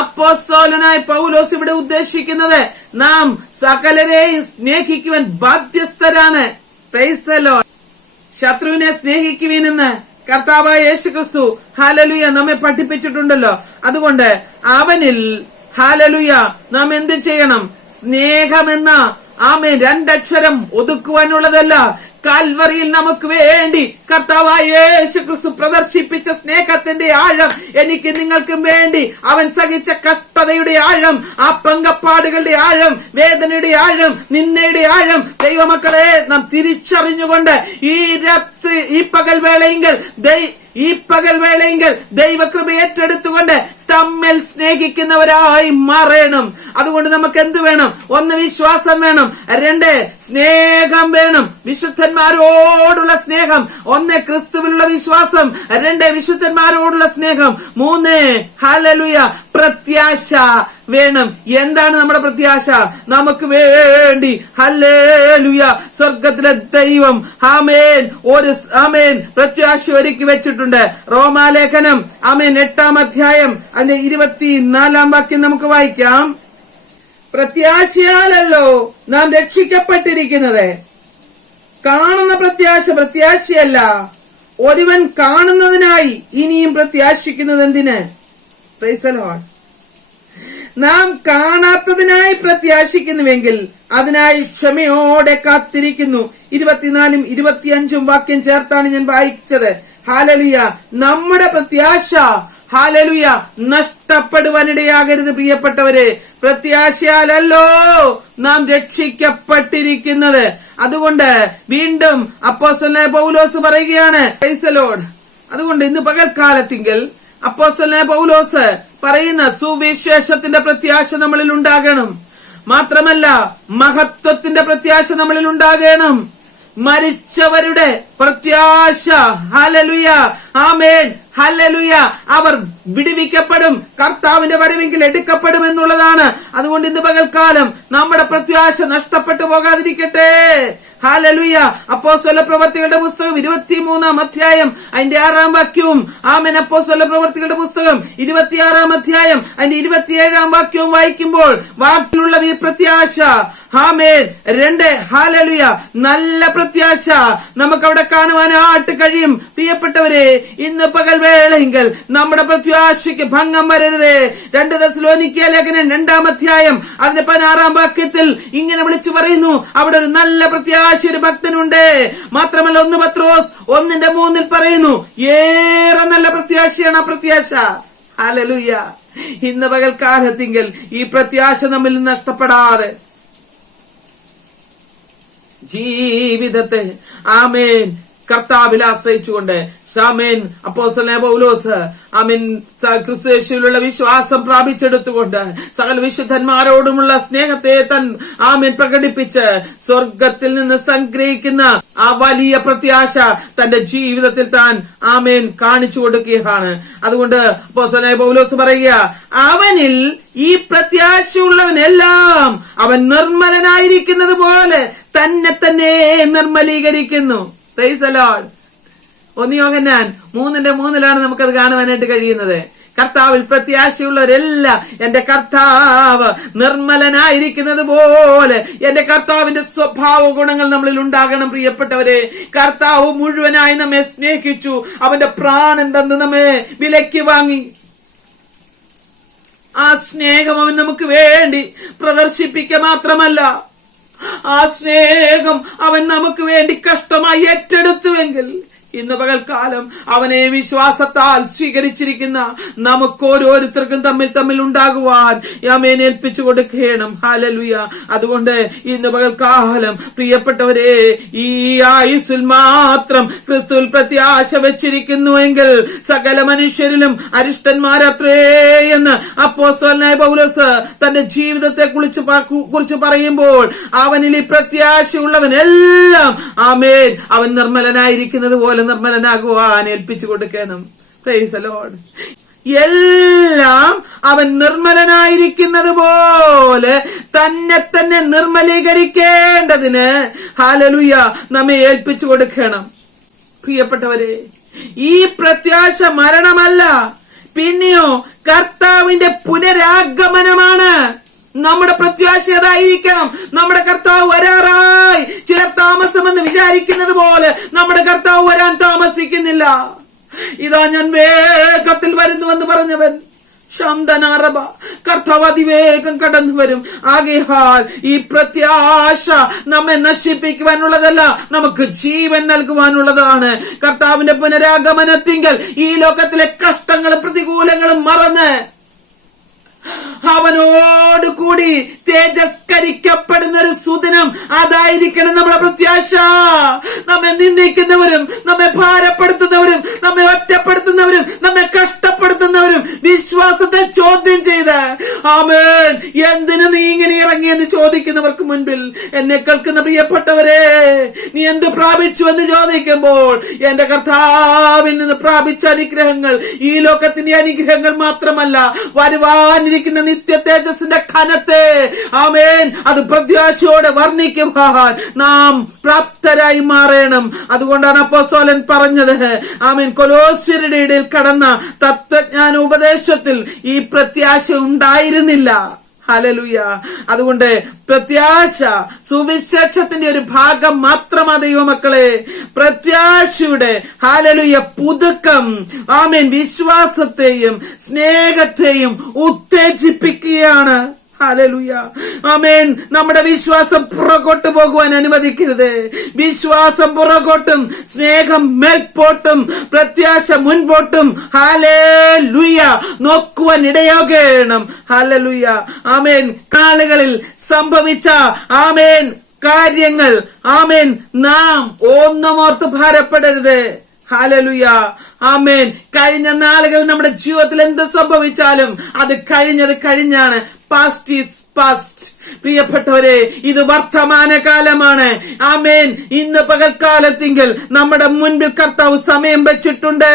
അപ്പോസ്തലനായ പൗലോസ് ഇവിടെ ഉദ്ദേശിക്കുന്നത്. നാം സകലരെയും സ്നേഹിക്കുവാൻ ബാധ്യസ്ഥരാണ്. Price the Lord. ശത്രുവിനെ സ്നേഹിക്കുവിനെന്ന് കർത്താവായ യേശു ക്രിസ്തു ഹല്ലേലൂയ നമ്മെ പഠിപ്പിച്ചിട്ടുണ്ടല്ലോ. അതുകൊണ്ട് അവനിൽ ഹല്ലേലൂയ നാം എന്ത് ചെയ്യണം? സ്നേഹമെന്ന ആമേൻ 2 അക്ഷരം ഒതുക്കുവാനുള്ളതല്ല. കാൽവറിയിൽ നമുക്ക് വേണ്ടി കർത്താവായ യേശു ക്രിസ്തു പ്രദർശിപ്പിച്ച സ്നേഹത്തിന്റെ ആഴം, എനിക്ക് നിങ്ങൾക്കും വേണ്ടി അവൻ സഹിച്ച കഷ്ടതയുടെ ആഴം, ആ പങ്കപ്പാടുകളുടെ ആഴം, വേദനയുടെ ആഴം, നിന്ദയുടെ ആഴം ദൈവമക്കളെ നാം തിരിച്ചറിഞ്ഞുകൊണ്ട് ഈ പകൽ വേളയെങ്കിൽ ദൈവകൃപ ഏറ്റെടുത്തുകൊണ്ട് തമ്മിൽ സ്നേഹിക്കുന്നവരായി മാറണം. അതുകൊണ്ട് നമുക്ക് എന്ത് വേണം? 1 വിശ്വാസം വേണം, 2 സ്നേഹം വേണം, വിശുദ്ധന്മാരോടുള്ള സ്നേഹം. 1 ക്രിസ്തുവിലുള്ള വിശ്വാസം, 2 വിശുദ്ധന്മാരോടുള്ള സ്നേഹം, 3 ഹല്ലേലൂയ പ്രത്യാശ വേണം. എന്താണ് നമ്മുടെ പ്രത്യാശ? നമുക്ക് വേണ്ടി ഹല്ലേലൂയ സ്വർഗത്തിലെ ദൈവം ആമേൻ പ്രത്യാശ ഒരുക്കി വെച്ചിട്ടുണ്ട്. റോമാലേഖനം 8-ാം അധ്യായം അതിന്റെ 24-ാം വാക്യം നമുക്ക് വായിക്കാം. പ്രത്യാശയാലല്ലോ നാം രക്ഷിക്കപ്പെട്ടിരിക്കുന്നത്. കാണുന്ന പ്രത്യാശയല്ല. ഒരുവൻ കാണുന്നതിനായി ഇനിയും പ്രത്യാശിക്കുന്നത് എന്തിന്? Price the Lord. നാം കാണാത്തതിനായി പ്രത്യാശിക്കുന്നുവെങ്കിൽ അതിനായി ക്ഷമയോടെ കാത്തിരിക്കുന്നു. 24-ഉം 25-ഉം വാക്യം ചേർത്താണ് ഞാൻ വായിച്ചത്. ഹല്ലേലൂയ. നമ്മുടെ പ്രത്യാശ ഹല്ലേലൂയ നഷ്ടപ്പെടുവാനിടയാകരുത് പ്രിയപ്പെട്ടവരെ. പ്രത്യാശയാലല്ലോ നാം രക്ഷിക്കപ്പെട്ടിരിക്കുന്നത്. അതുകൊണ്ട് വീണ്ടും അപ്പോസ്തലനായ പൗലോസ് പറയുകയാണ്. Price the Lord. അതുകൊണ്ട് ഇന്ന് പകൽക്കാലത്തിങ്കിൽ അപ്പോസ്തലനായ പൗലോസ് പറയുന്ന സുവിശേഷത്തിന്റെ പ്രത്യാശ നമ്മളിൽ ഉണ്ടാകണം. മാത്രമല്ല മഹത്വത്തിന്റെ പ്രത്യാശ നമ്മളിൽ ഉണ്ടാകണം. മരിച്ചവരുടെ പ്രത്യാശ ഹല്ലേലൂയ ആമേൻ ഹല്ലേലൂയ അവർ വിടുവിക്കപ്പെടും, കർത്താവിന്റെ വരവെങ്കിൽ എടുക്കപ്പെടും എന്നുള്ളതാണ്. അതുകൊണ്ട് ഇന്ന് പകൽക്കാലം നമ്മുടെ പ്രത്യാശ നഷ്ടപ്പെട്ടു പോകാതിരിക്കട്ടെ. ഹല്ലേലൂയ. അപ്പോസ്തല പ്രവർത്തികളുടെ പുസ്തകം 23-ാം അധ്യായം അതിന്റെ 6-ാം വാക്യവും ആമേൻ അപ്പോസ്തല പ്രവർത്തികളുടെ പുസ്തകം 26-ാം അധ്യായം അതിന്റെ 27-ാം വാക്യവും വായിക്കുമ്പോൾ വാക്കിലുള്ള ഈ പ്രത്യാശ ആമേൻ 2 ഹല്ലേലൂയ നല്ല പ്രത്യാശ നമുക്ക് അവിടെ കാണുവാനായിട്ട് കഴിയും. പ്രിയപ്പെട്ടവരെ, ഇന്ന് പകൽ വേളയെങ്കിൽ നമ്മുടെ പ്രത്യാശയ്ക്ക് ഭംഗം വരരുത്. 2 തെസ്സലോനിക്യ ലേഖനം 2-ാം അധ്യായം അതിന്റെ 16-ാം വാക്യത്തിൽ ഇങ്ങനെ വിളിച്ചു പറയുന്നു, അവിടെ ഒരു നല്ല പ്രത്യാശ ഒരു ഭക്തനുണ്ട്. മാത്രമല്ല 1 പത്രോസ് 1:3 പറയുന്നു, ഏറെ നല്ല പ്രത്യാശയാണ് ആ പ്രത്യാശ. ഹല്ലേലൂയ. ഇന്ന് പകൽക്കാലത്തിങ്കിൽ ഈ പ്രത്യാശ നമ്മിൽ നഷ്ടപ്പെടാതെ ജീവിതത്തെ ആമേൻ കർത്താവിൽ ആശ്രയിച്ചുകൊണ്ട് ആമേൻ അപ്പോസ്തലനായ പൗലോസ് ആമേൻ ക്രിസ്തുയേശുവിലുള്ള വിശ്വാസം പ്രാപിച്ചെടുത്തുകൊണ്ട് സകല വിശുദ്ധന്മാരോടുമുള്ള സ്നേഹത്തെ ആമേൻ പ്രകടിപ്പിച്ച് സ്വർഗത്തിൽ നിന്ന് സംഗ്രഹിക്കുന്ന ആ വലിയ പ്രത്യാശ തന്റെ ജീവിതത്തിൽ താൻ ആമേൻ കാണിച്ചു കൊടുക്കുകയാണ്. അതുകൊണ്ട് അപ്പോസ്തലനായ പൗലോസ് പറയുക, അവനിൽ ഈ പ്രത്യാശയുള്ളവനെല്ലാം അവൻ നിർമ്മലനായിരിക്കുന്നത് പോലെ തന്നെ നിർമ്മലീകരിക്കുന്നു. Praise the Lord. 1 യോഹന്നാൻ 3:3 നമുക്കത് കാണുവാനായിട്ട് കഴിയുന്നത്. കർത്താവിൽ പ്രത്യാശയുള്ളവരെല്ലാം എന്റെ കർത്താവ് നിർമ്മലനായിരിക്കുന്നത് പോലെ എന്റെ കർത്താവിന്റെ സ്വഭാവ ഗുണങ്ങൾ നമ്മളിൽ ഉണ്ടാകണം. പ്രിയപ്പെട്ടവരെ, കർത്താവ് മുഴുവനായി നമ്മെ സ്നേഹിച്ചു. അവന്റെ പ്രാണൻ തന്ന് നമ്മെ വിലയ്ക്ക് വാങ്ങി. ആ സ്നേഹം അവൻ നമുക്ക് വേണ്ടി പ്രദർശിപ്പിക്കുക മാത്രമല്ല, ആ സ്നേഹം അവൻ നമുക്ക് വേണ്ടി കഷ്ടമായി ഏറ്റെടുത്തുവെങ്കിൽ ഇന്ന് പകൽക്കാലം അവനെ വിശ്വാസത്താൽ സ്വീകരിച്ചിരിക്കുന്ന നമുക്ക് ഓരോരുത്തർക്കും തമ്മിൽ ഉണ്ടാകുവാൻ ആമേൻ ഏൽപ്പിച്ചു കൊടുക്കണം. ഹല്ലേലൂയ. അതുകൊണ്ട് ഇന്ന് പകൽക്കാലം പ്രിയപ്പെട്ടവരെ, ഈ ആയുസ്സിൽ മാത്രം ക്രിസ്തുവിൽ പ്രത്യാശ വെച്ചിരിക്കുന്നുവെങ്കിൽ സകല മനുഷ്യരിലും അരിഷ്ടന്മാരത്രേ എന്ന് അപ്പോസ്തലനായ പൗലോസ് തന്റെ ജീവിതത്തെ കുറിച്ച് പറയുമ്പോൾ അവനിൽ ഈ പ്രത്യാശയുള്ളവൻ എല്ലാം ആമേൻ അവൻ നിർമ്മലനായിരിക്കുന്നത് പോലെ നിർമ്മലനാകുവാൻ ഏൽപ്പിച്ചു കൊടുക്കണം. Price the Lord. എല്ലാം അവൻ നിർമ്മലനായിരിക്കുന്നത് പോലെ തന്നെ നിർമ്മലീകരിക്കേണ്ടതിന് ഹല്ലേലൂയ നമ്മെ ഏൽപ്പിച്ചു കൊടുക്കണം. പ്രിയപ്പെട്ടവരെ, ഈ പ്രത്യാശ മരണമല്ല, പിന്നെയോ കർത്താവിന്റെ പുനരാഗമനമാണ്. നമ്മുടെ പ്രത്യാശ അതായിരിക്കണം. നമ്മുടെ കർത്താവ് വരാറായി. ചിലർ താമസമെന്ന് വിചാരിക്കുന്നത് പോലെ നമ്മുടെ കർത്താവ് വരാൻ താമസിക്കുന്നില്ല. ഇതാ ഞാൻ വേഗത്തിൽ വരുന്നുവെന്ന് പറഞ്ഞവൻ ശാന്തനാറബ കർത്താവ് അതിവേഗം കടന്നു വരും. ആകയാൽ ഈ പ്രത്യാശ നമ്മെ നശിപ്പിക്കുവാനുള്ളതല്ല, നമുക്ക് ജീവൻ നൽകുവാനുള്ളതാണ്. കർത്താവിന്റെ പുനരാഗമനത്തിങ്കൽ ഈ ലോകത്തിലെ കഷ്ടങ്ങളും പ്രതികൂലങ്ങളും മറന്ന് അവനോട് കൂടി തേജസ്കരിക്കപ്പെടുന്ന ഒരു സുദിനം, അതായിരിക്കണം നമ്മുടെ പ്രത്യാശ. നമ്മെ നിന്ദിക്കുന്നവരും നമ്മെ ഭാരപ്പെടുത്തുന്നവരും നമ്മെ ഒറ്റപ്പെടുത്തുന്നവരും നമ്മെ കഷ്ടപ്പെടുത്തുന്നവരും വിശ്വാസത്തെ ചോദ്യം ചെയ്ത് ആമേൻ എന്തിനു നീ ഇങ്ങനെ ഇറങ്ങിയെന്ന് ചോദിക്കുന്നവർക്ക് മുൻപിൽ എന്നെ കേൾക്കുന്ന പ്രിയപ്പെട്ടവരെ, നീ എന്ത് പ്രാപിച്ചു എന്ന് ചോദിക്കുമ്പോൾ എന്റെ കർത്താവിൽ നിന്ന് പ്രാപിച്ച അനുഗ്രഹങ്ങൾ ഈ ലോകത്തിന്റെ അനുഗ്രഹങ്ങൾ മാത്രമല്ല, വരുവാനിരിക്കുന്ന നിത്യ തേജസ്സിന്റെ ഖനത്തെ ആമേൻ അത് പ്രത്യാശയോടെ വർണ്ണിക്കുവാൻ നാം പ്രാപ്തരായി മാറണം. അതുകൊണ്ടാണ് അപ്പോസ്തലൻ പറഞ്ഞത് ആമേൻ കൊലോസ്യരുടെ ഇടയിൽ കടന്ന തത്വജ്ഞാന ഉപദേശത്തിൽ ഈ പ്രത്യാശ ഉണ്ടായിരുന്നില്ല. ഹല്ലേലൂയ. അതുകൊണ്ട് പ്രത്യാശ സുവിശേഷത്തിന്റെ ഒരു ഭാഗം മാത്രമാ ദൈവമക്കളെ. പ്രത്യാശയുടെ ഹല്ലേലൂയ പുതുക്കം ആമേൻ വിശ്വാസത്തെയും സ്നേഹത്തെയും ഉത്തേജിപ്പിക്കുകയാണ്. ഹല്ലേലൂയ. ആമേൻ. നമ്മുടെ വിശ്വാസം പുറകോട്ട് പോകുവാൻ അനുവദിക്കരുത്. വിശ്വാസം പുറകോട്ടും സ്നേഹം മേൽപോട്ടും പ്രത്യാശ മുൻപോട്ടും ഹല്ലേലൂയ നോക്കുവാൻ ഇടയാകണം. ഹല്ലേലൂയ. ആമേൻ. കാലുകളിൽ സംഭവിച്ച ആമേൻ കാര്യങ്ങൾ ആമേൻ നാം ഒന്നുമോർത്ത് ഭാരപ്പെടരുത്. ഹല്ലേലൂയ. ആമേൻ. കഴിഞ്ഞ നാളുകൾ നമ്മുടെ ജീവിതത്തിൽ എന്ത് സംഭവിച്ചാലും അത് കഴിഞ്ഞാണ്. Past is past. പ്രിയപ്പെട്ടവരെ, ഇത് വർത്തമാനകാലമാണ്. ആമേൻ. ഇന്ന് പകൽക്കാലത്തിങ്കിൽ നമ്മുടെ മുൻപിൽ കർത്താവ് സമയം വെച്ചിട്ടുണ്ട്.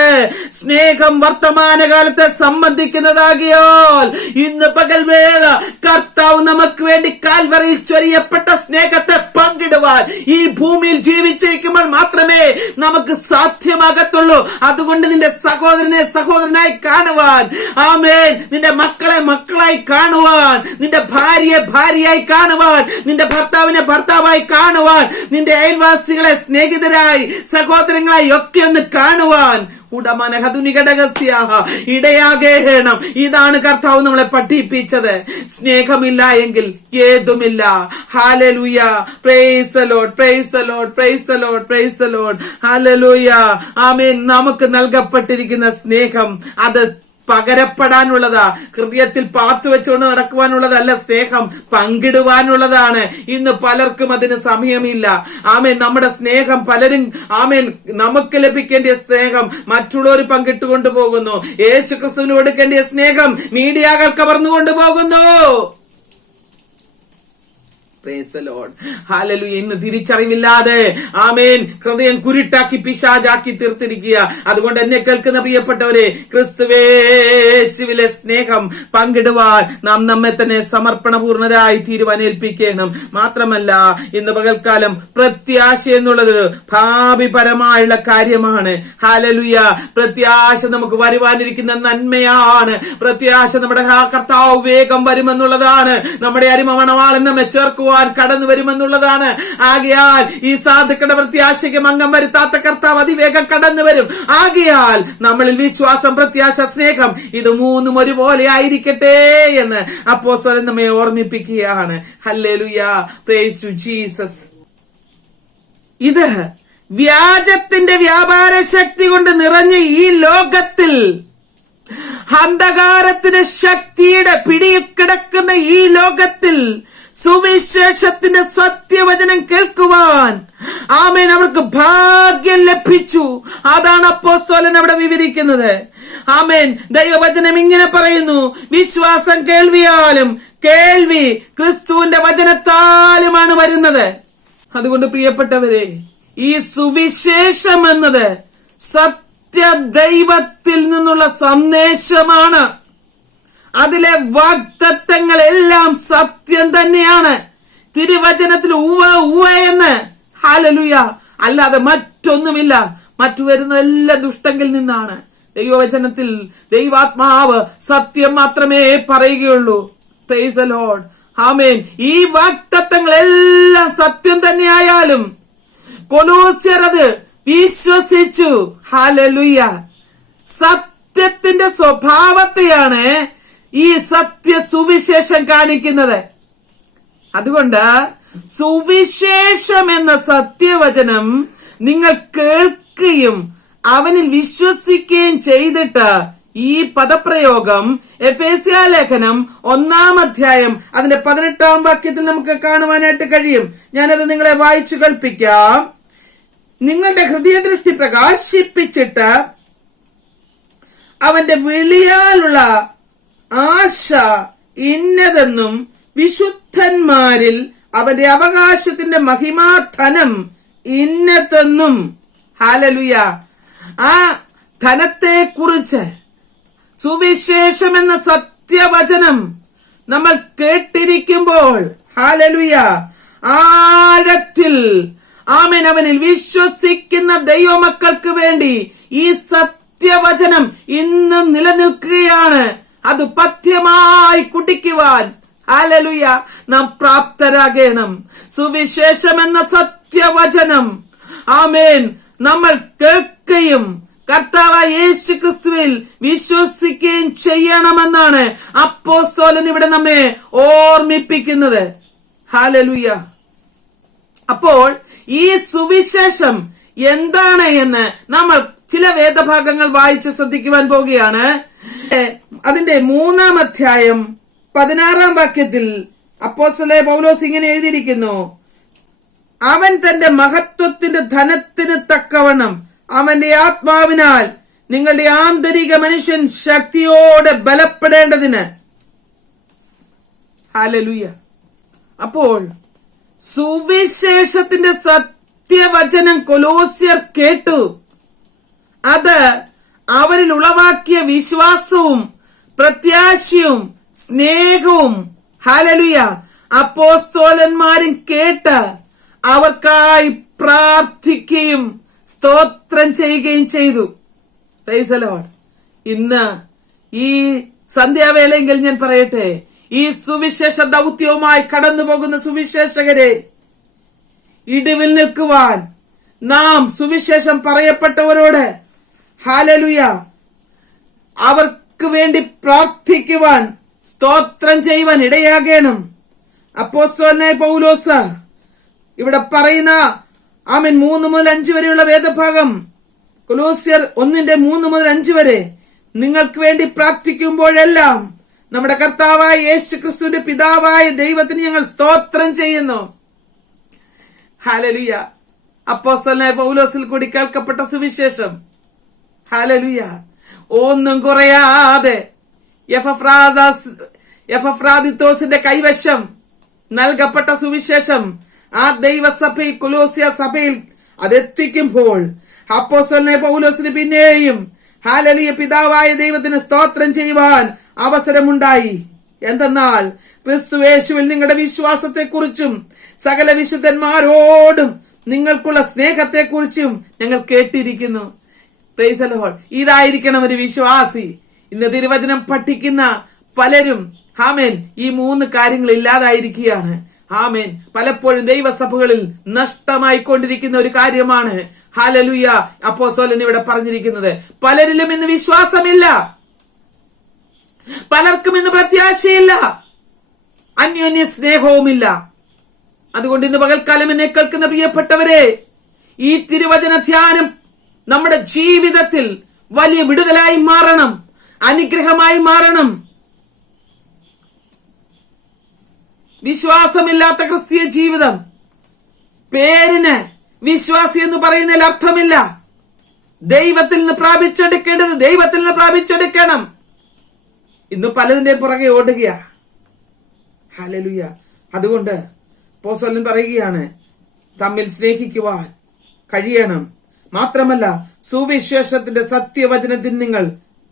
സ്നേഹം വർത്തമാനകാലത്തെ സംബന്ധിക്കുന്നതാകിയാൽ ഇന്ന് പകൽവേള കർത്താവ് നമുക്ക് വേണ്ടി കാൽവറിയിൽ ചൊരിയപ്പെട്ട സ്നേഹത്തെ പങ്കിടുവാൻ ഈ ഭൂമിയിൽ ജീവിച്ചിരിക്കുമ്പോൾ മാത്രമേ നമുക്ക് സാധ്യമാകത്തുള്ളൂ. അതുകൊണ്ട് നിന്റെ സഹോദരനെ സഹോദരനായി കാണുവാൻ, ആമേൻ, നിന്റെ മക്കളെ മക്കളായി കാണുവാൻ, നിന്റെ ഭാര്യയെ ഭാര്യയായി കാണുവാൻ, നിന്റെ ഭർത്താവിനെ ഭർത്താവായി കാണുവാൻ, നിന്റെ അയൽവാസികളെ സ്നേഹിതരായി സഹോദരങ്ങളായി ഒക്കെ ഒന്ന് കാണുവാൻ ഇടയാകേണം. ഇതാണ് കർത്താവ് നമ്മളെ പഠിപ്പിച്ചത്. സ്നേഹമില്ല എങ്കിൽ ഏതുമില്ല. Hallelujah. Praise the Lord, praise the Lord, praise the Lord, praise the Lord. Hallelujah. Amen. നമുക്ക് നൽകപ്പെട്ടിരിക്കുന്ന സ്നേഹം അത് പകരപ്പെടാനുള്ളതാ. ഹൃദയത്തിൽ പാത്തുവെച്ചുകൊണ്ട് നടക്കുവാനുള്ളതല്ല. സ്നേഹം പങ്കിടുവാനുള്ളതാണ്. ഇന്ന് പലർക്കും അതിന് സമയമില്ല. ആമേൻ. നമ്മുടെ സ്നേഹം പലരും ആമേൻ നമുക്ക് ലഭിക്കേണ്ട സ്നേഹം മറ്റുള്ളവർ പങ്കിട്ടുകൊണ്ടു പോകുന്നു. യേശു ക്രിസ്തുവിന് കൊടുക്കേണ്ട സ്നേഹം മീഡിയകൾ കവർന്നുകൊണ്ടു പോകുന്നു. Price the Lord. ഹല്ലേലൂയ. ഇന്ന് തിരിച്ചറിവില്ലാതെ ആമേൻ ഹൃദയം കുരുട്ടാക്കി പിശാചാക്കി തീർത്തിരിക്കുക. അതുകൊണ്ട് എന്നെ കേൾക്കുന്ന പ്രിയപ്പെട്ടവരെ, ക്രിസ്തുവേശുവിലെ സ്നേഹം പങ്കിടുവാൻ നാം നമ്മെ തന്നെ സമർപ്പണപൂർണരായി തീരുമാനേൽപ്പിക്കണം. മാത്രമല്ല, ഇന്ന് പകൽക്കാലം പ്രത്യാശ എന്നുള്ളത് ഭാവിപരമായുള്ള കാര്യമാണ്. ഹല്ലേലൂയ. പ്രത്യാശ നമുക്ക് വരുവാനിരിക്കുന്ന നന്മയാണ്. പ്രത്യാശ നമ്മുടെ കർത്താവ് വേഗം വരുമെന്നുള്ളതാണ്. നമ്മുടെ അരിമണവാളൻ നമ്മെ ചേർക്കുവാൻ കടന്നു വരുമെന്നുള്ളതാണ്. ആകയാൽ ഈ സാധുക്കളുടെ പ്രത്യാശയ്ക്ക് മംഗം വരുത്താത്ത കർത്താവ് അതിവേഗം കടന്നു വരും. ആകയാൽ നമ്മളിൽ വിശ്വാസം, പ്രത്യാശ, സ്നേഹം ഇത് മൂന്നും ഒരുപോലെ ആയിരിക്കട്ടെ എന്ന് അപ്പോസ്തലൻ നമ്മെ ഓർമ്മിപ്പിക്കുകയാണ്. ഹല്ലേലൂയ. Praise to Jesus. ഇത് വ്യാജത്തിന്റെ വ്യാപാര ശക്തി കൊണ്ട് നിറഞ്ഞ ഈ ലോകത്തിൽ, അന്ധകാരത്തിന്റെ ശക്തിയുടെ പിടിയിൽ കിടക്കുന്ന ഈ ലോകത്തിൽ സുവിശേഷത്തിന്റെ സത്യവചനം കേൾക്കുവാൻ ആമേൻ അവർക്ക് ഭാഗ്യം ലഭിച്ചു. അതാണ് അപ്പോസ്തലൻ അവിടെ വിവരിക്കുന്നത്. ആമേൻ. ദൈവവചനം ഇങ്ങനെ പറയുന്നു, വിശ്വാസം കേൾവിയാലും കേൾവി ക്രിസ്തുവിന്റെ വചനത്താലുമാണ് വരുന്നത്. അതുകൊണ്ട് പ്രിയപ്പെട്ടവരെ, ഈ സുവിശേഷം എന്നത് സത്യദൈവത്തിൽ നിന്നുള്ള സന്ദേശമാണ്. അതിലെ വാഗ്ദത്തങ്ങളെല്ലാം സത്യം തന്നെയാണ്. തിരുവചനത്തിൽ ഉവ്വ ഉവ്വ എന്ന്, ഹല്ലേലൂയ, അല്ലാതെ മറ്റൊന്നുമില്ല. മറ്റു വരുന്നതെല്ലാം ദുഷ്ടങ്കിൽ നിന്നാണ്. ദൈവവചനത്തിൽ ദൈവാത്മാവ് സത്യം മാത്രമേ പറയുകയുള്ളൂ. Praise the Lord. ആമേൻ. ഈ വാഗ്ദത്തങ്ങളെല്ലാം സത്യം തന്നെയായാലും കൊലോസ്യർ അത് വിശ്വസിച്ചു. ഹല്ലേലൂയ. സത്യത്തിന്റെ സ്വഭാവത്തെയാണ് ഈ സത്യ സുവിശേഷം കാണിക്കുന്നത്. അതുകൊണ്ട് സുവിശേഷം എന്ന സത്യവചനം നിങ്ങൾ കേൾക്കുകയും അവനിൽ വിശ്വസിക്കുകയും ചെയ്തിട്ട്, ഈ പദപ്രയോഗം എഫേസ്യ ലേഖനം 1-ാം അധ്യായം അതിന്റെ 18-ാം വാക്യത്തിൽ നമുക്ക് കാണുവാനായിട്ട് കഴിയും. ഞാനത് നിങ്ങളെ വായിച്ചു കേൾപ്പിക്കാം. നിങ്ങളുടെ ഹൃദയദൃഷ്ടി പ്രകാശിപ്പിച്ചിട്ട് അവന്റെ വിളിയാലുള്ള ആശ ഇന്നതെന്നും വിശുദ്ധന്മാരിൽ അവന്റെ അവകാശത്തിന്റെ മഹിമാധനം ഇന്നതെന്നും. ഹല്ലേലൂയ. ആ ധനത്തെ കുറിച്ച് സുവിശേഷം എന്ന സത്യവചനം നമ്മൾ കേട്ടിരിക്കുമ്പോൾ, ഹല്ലേലൂയ, ആഴത്തിൽ ആമേൻ അവനിൽ വിശ്വസിക്കുന്ന ദൈവമക്കൾക്ക് വേണ്ടി ഈ സത്യവചനം ഇന്ന് നിലനിൽക്കുകയാണ്. അത് പഥ്യമായി കുടിക്കുവാൻ, ഹല്ലേലൂയ, നാം പ്രാപ്തരാകണം. സുവിശേഷം എന്ന സത്യവചനം ആമേൻ നമ്മൾ കേൾക്കുകയും കർത്താവായ യേശു ക്രിസ്തുവിൽ വിശ്വസിക്കുകയും ചെയ്യണമെന്നാണ് അപ്പോസ്തലൻ ഇവിടെ നമ്മെ ഓർമ്മിപ്പിക്കുന്നത്. ഹല്ലേലൂയ. അപ്പോൾ ഈ സുവിശേഷം എന്താണ് എന്ന് നമ്മൾ ചില വേദഭാഗങ്ങൾ വായിച്ച് ശ്രദ്ധിക്കുവാൻ പോവുകയാണ്. അതിന്റെ 3-ാം അധ്യായം 16-ാം വാക്യത്തിൽ അപ്പോസ്തലൻ പൗലോസ് ഇങ്ങനെ എഴുതിയിരിക്കുന്നു, അവൻ തന്റെ മഹത്വത്തിന്റെ ധനത്തിന് തക്കവണ്ണം അവന്റെ ആത്മാവിനാൽ നിങ്ങളുടെ ആന്തരിക മനുഷ്യൻ ശക്തിയോടെ ബലപ്പെടേണ്ടതിന്. ഹല്ലേലൂയ. അപ്പോൾ സുവിശേഷത്തിന്റെ സത്യവചനം കൊലോസ്യർ കേട്ടു. അത് അവരിൽ ഉളവാക്കിയ വിശ്വാസവും പ്രത്യാശയും സ്നേഹവും, ഹല്ലേലൂയ, അപ്പോസ്തലന്മാരും കേട്ട് അവർക്കായി പ്രാർത്ഥിക്കുകയും സ്തോത്രം ചെയ്യുകയും ചെയ്തു. Price the Lord. ഇന്ന് ഈ സന്ധ്യാവേളയെങ്കിൽ ഞാൻ പറയട്ടെ, ഈ സുവിശേഷ ദൗത്യവുമായി കടന്നു പോകുന്ന സുവിശേഷകരെ, ഇടിവിൽ നിൽക്കുവാൻ നാം സുവിശേഷം പറയപ്പെട്ടവരോട്, ഹല്ലേലൂയ, അവർക്ക് വേണ്ടി പ്രാർത്ഥിക്കുവാൻ, സ്തോത്രം ചെയ്യുവാൻ ഇടയാകണം. അപ്പോസ്തലനായ പൗലോസ് ഇവിടെ പറയുന്ന ആമേൻ 3 മുതൽ 5 വരെയുള്ള വേദഭാഗം, കൊലോസ്യർ 1:3 മുതൽ 5 വരെ, നിങ്ങൾക്ക് വേണ്ടി പ്രാർത്ഥിക്കുമ്പോഴെല്ലാം നമ്മുടെ കർത്താവായ യേശു ക്രിസ്തുവിന്റെ പിതാവായ ദൈവത്തിന് ഞങ്ങൾ സ്തോത്രം ചെയ്യുന്നു. ഹല്ലേലൂയ. അപ്പോസ്തലനായ പൗലോസിൽ കൂടി കേൾക്കപ്പെട്ട സുവിശേഷം, ഹല്ലേലൂയ, ഒന്നും കുറയാതെ എപ്പഫ്രാദിത്തോസിന്റെ കൈവശം നൽകപ്പെട്ട സുവിശേഷം ആ ദൈവസഭയിൽ, കൊലോസ്യ സഭയിൽ അതെത്തിക്കുമ്പോൾ അപ്പോസ്തലനായ പൗലോസിന് പിന്നെയും, ഹല്ലേലൂയ, പിതാവായ ദൈവത്തിന് സ്തോത്രം ചെയ്യുവാൻ അവസരമുണ്ടായി. എന്തെന്നാൽ ക്രിസ്തുയേശുവിൽ നിങ്ങളുടെ വിശ്വാസത്തെക്കുറിച്ചും സകല വിശുദ്ധന്മാരോടും നിങ്ങൾക്കുള്ള സ്നേഹത്തെക്കുറിച്ചും ഞങ്ങൾ കേട്ടിരിക്കുന്നു. Price the Lord. ഇതായിരിക്കണം ഒരു വിശ്വാസി. ഇന്ന് തിരുവചനം പഠിക്കുന്ന പലരും ആമേൻ ഈ 3 കാര്യങ്ങൾ ഇല്ലാതായിരിക്കുകയാണ്. ആമേൻ. പലപ്പോഴും ദൈവസഭകളിൽ നഷ്ടമായിക്കൊണ്ടിരിക്കുന്ന ഒരു കാര്യമാണ്. ഹല്ലേലൂയ. അപ്പോസ്തലൻ ഇവിടെ പറഞ്ഞിരിക്കുന്നത്, പലരിലും ഇന്ന് വിശ്വാസമില്ല, പലർക്കും ഇന്ന് പ്രത്യാശയില്ല, അന്യോന്യ സ്നേഹവുമില്ല. അതുകൊണ്ട് ഇന്ന് പകൽക്കാലം എന്നെ കേൾക്കുന്ന പ്രിയപ്പെട്ടവരെ, ഈ തിരുവചന ധ്യാനം നമ്മുടെ ജീവിതത്തിൽ വലിയ വിടുതലായി മാറണം, അനുഗ്രഹമായി മാറണം. വിശ്വാസമില്ലാത്ത ക്രിസ്തീയ ജീവിതം, പേരിന് വിശ്വാസി എന്ന് പറയുന്നതിൽ അർത്ഥമില്ല. ദൈവത്തിൽ നിന്ന് പ്രാപിച്ചെടുക്കേണ്ടത് ദൈവത്തിൽ നിന്ന് പ്രാപിച്ചെടുക്കണം. ഇന്ന് പലതിന്റെ പുറകെ ഓടുകയാ. ഹല്ലേലൂയ. അതുകൊണ്ട് അപ്പോസ്തലൻ പറയുകയാണ്, തമ്മിൽ സ്നേഹിക്കുവാൻ കഴിയണം. മാത്രമല്ല സുവിശേഷത്തിന്റെ സത്യവചനത്തിൽ നിങ്ങൾ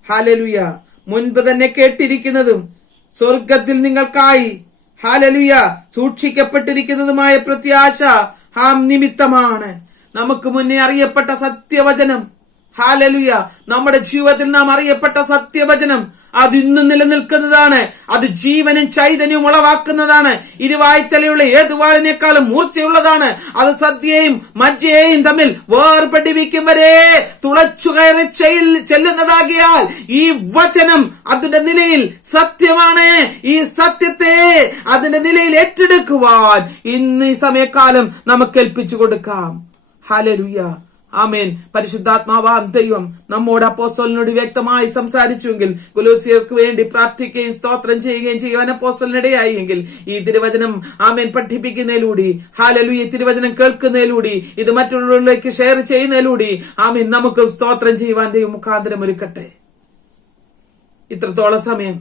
ഹല്ലേലൂയ മുൻപ് തന്നെ കേട്ടിരിക്കുന്നതും സ്വർഗത്തിൽ നിങ്ങൾക്കായി ഹല്ലേലൂയ സൂക്ഷിക്കപ്പെട്ടിരിക്കുന്നതുമായ പ്രത്യാശ നിമിത്തമാണ്. നമുക്ക് മുന്നേ അറിയപ്പെട്ട സത്യവചനം, ഹല്ലേലൂയ, നമ്മുടെ ജീവിതത്തിൽ നാം അറിയപ്പെട്ട സത്യവചനം അത് ഇന്നും നിലനിൽക്കുന്നതാണ്. അത് ജീവനും ചൈതന്യവും ഉളവാക്കുന്നതാണ്. ഇരുവായ്ത്തലയുള്ള ഏത് വാളിനേക്കാളും മൂർച്ചയുള്ളതാണ്. അത് സദ്യയും മജ്ജയെയും തമ്മിൽ വേർപെടുവിക്കും വരെ തുളച്ചു കയറി ചെല്ലുന്നതാകിയാൽ ഈ വചനം അതിന്റെ നിലയിൽ സത്യമാണ്. ഈ സത്യത്തെ അതിന്റെ നിലയിൽ ഏറ്റെടുക്കുവാൻ ഇന്ന് ഈ സമയക്കാലം നമുക്ക് ഏൽപ്പിച്ചു കൊടുക്കാം. ഹല്ലേലൂയ, ആമേൻ. പരിശുദ്ധാത്മാവാം ദൈവം നമ്മോട് അപ്പോസ്തലനോട് വ്യക്തമായി സംസാരിച്ചുവെങ്കിൽ, കൊലോസ്യർക്ക് വേണ്ടി പ്രാർത്ഥിക്കുകയും സ്തോത്രം ചെയ്യുകയും ചെയ്യുവാൻ അപ്പോസ്തലനിടയായെങ്കിൽ, ഈ തിരുവചനം ആമേൻ പഠിപ്പിക്കുന്നതിലൂടെ, ഹല്ലേലൂയ, തിരുവചനം കേൾക്കുന്നതിലൂടെ, ഇത് മറ്റുള്ളവരിലേക്ക് ഷെയർ ചെയ്യുന്നതിലൂടെ ആമേൻ നമുക്ക് സ്തോത്രം ചെയ്യുവാൻ ദൈവം മുഖാന്തരം ഒരുക്കട്ടെ. ഇത്രത്തോളം സമയം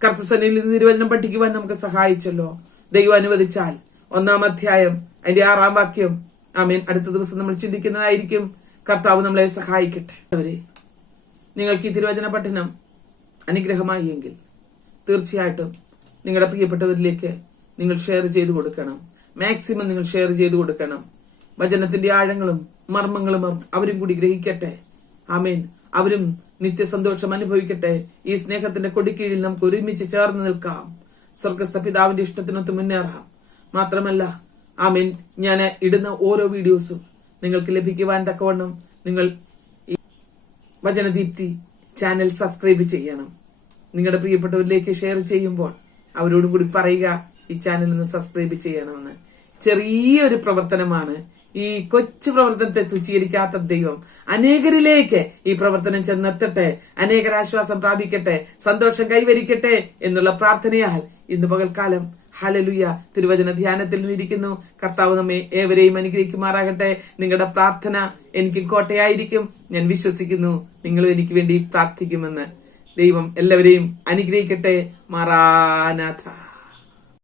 കർത്തൃസന്നിധിയിൽ തിരുവചനം പഠിക്കുവാൻ നമുക്ക് സഹായിച്ചല്ലോ. ദൈവം അനുവദിച്ചാൽ 1-ാം അധ്യായം അതിന്റെ 6-ാം വാക്യം ആമേൻ അടുത്ത ദിവസം നമ്മൾ ചിന്തിക്കുന്നതായിരിക്കും. കർത്താവ് നമ്മളെ സഹായിക്കട്ടെ. നിങ്ങൾക്ക് ഈ തിരുവചന പഠനം അനുഗ്രഹമായി എങ്കിൽ തീർച്ചയായിട്ടും നിങ്ങളുടെ പ്രിയപ്പെട്ടവരിലേക്ക് നിങ്ങൾ ഷെയർ ചെയ്തു കൊടുക്കണം. മാക്സിമം നിങ്ങൾ ഷെയർ ചെയ്തു കൊടുക്കണം. വചനത്തിന്റെ ആഴങ്ങളും മർമ്മങ്ങളും അവരും കൂടി ഗ്രഹിക്കട്ടെ. ആമേൻ. അവരും നിത്യസന്തോഷം അനുഭവിക്കട്ടെ. ഈ സ്നേഹത്തിന്റെ കൊടിക്കീഴിൽ നമുക്ക് ഒരുമിച്ച് ചേർന്ന് നിൽക്കാം. സ്വർഗസ്ഥ പിതാവിന്റെ ഇഷ്ടത്തിനൊത്ത് മുന്നേറാം. മാത്രമല്ല ആമേൻ, ഞാൻ ഇടുന്ന ഓരോ വീഡിയോസും നിങ്ങൾക്ക് ലഭിക്കുവാൻ തക്കവണ്ണം നിങ്ങൾ ഈ വചനദീപ്തി ചാനൽ സബ്സ്ക്രൈബ് ചെയ്യണം. നിങ്ങളുടെ പ്രിയപ്പെട്ടവരിലേക്ക് ഷെയർ ചെയ്യുമ്പോൾ അവരോടും കൂടി പറയുക, ഈ ചാനൽ ഒന്ന് സബ്സ്ക്രൈബ് ചെയ്യണമെന്ന്. ചെറിയൊരു പ്രവർത്തനമാണ്. ഈ കൊച്ചു പ്രവർത്തനത്തെ തുച്ഛീകരിക്കാത്ത ദൈവം അനേകരിലേക്ക് ഈ പ്രവർത്തനം ചെന്നെത്തട്ടെ, അനേകരാശ്വാസം പ്രാപിക്കട്ടെ, സന്തോഷം കൈവരിക്കട്ടെ എന്നുള്ള പ്രാർത്ഥനയാൽ ഇന്ന് പകൽക്കാലം ഹല്ലേലൂയ തിരുവചന ധ്യാനത്തിൽ നിന്നിരിക്കുന്നു. കർത്താവ് നമ്മെ ഏവരെയും അനുഗ്രഹിക്കുമാറാകട്ടെ. നിങ്ങളുടെ പ്രാർത്ഥന എനിക്ക് കോട്ടയായിരിക്കും. ഞാൻ വിശ്വസിക്കുന്നു നിങ്ങളും എനിക്ക് വേണ്ടി പ്രാർത്ഥിക്കുമെന്ന്. ദൈവം എല്ലാവരെയും അനുഗ്രഹിക്കട്ടെ. മാറാനാഥ.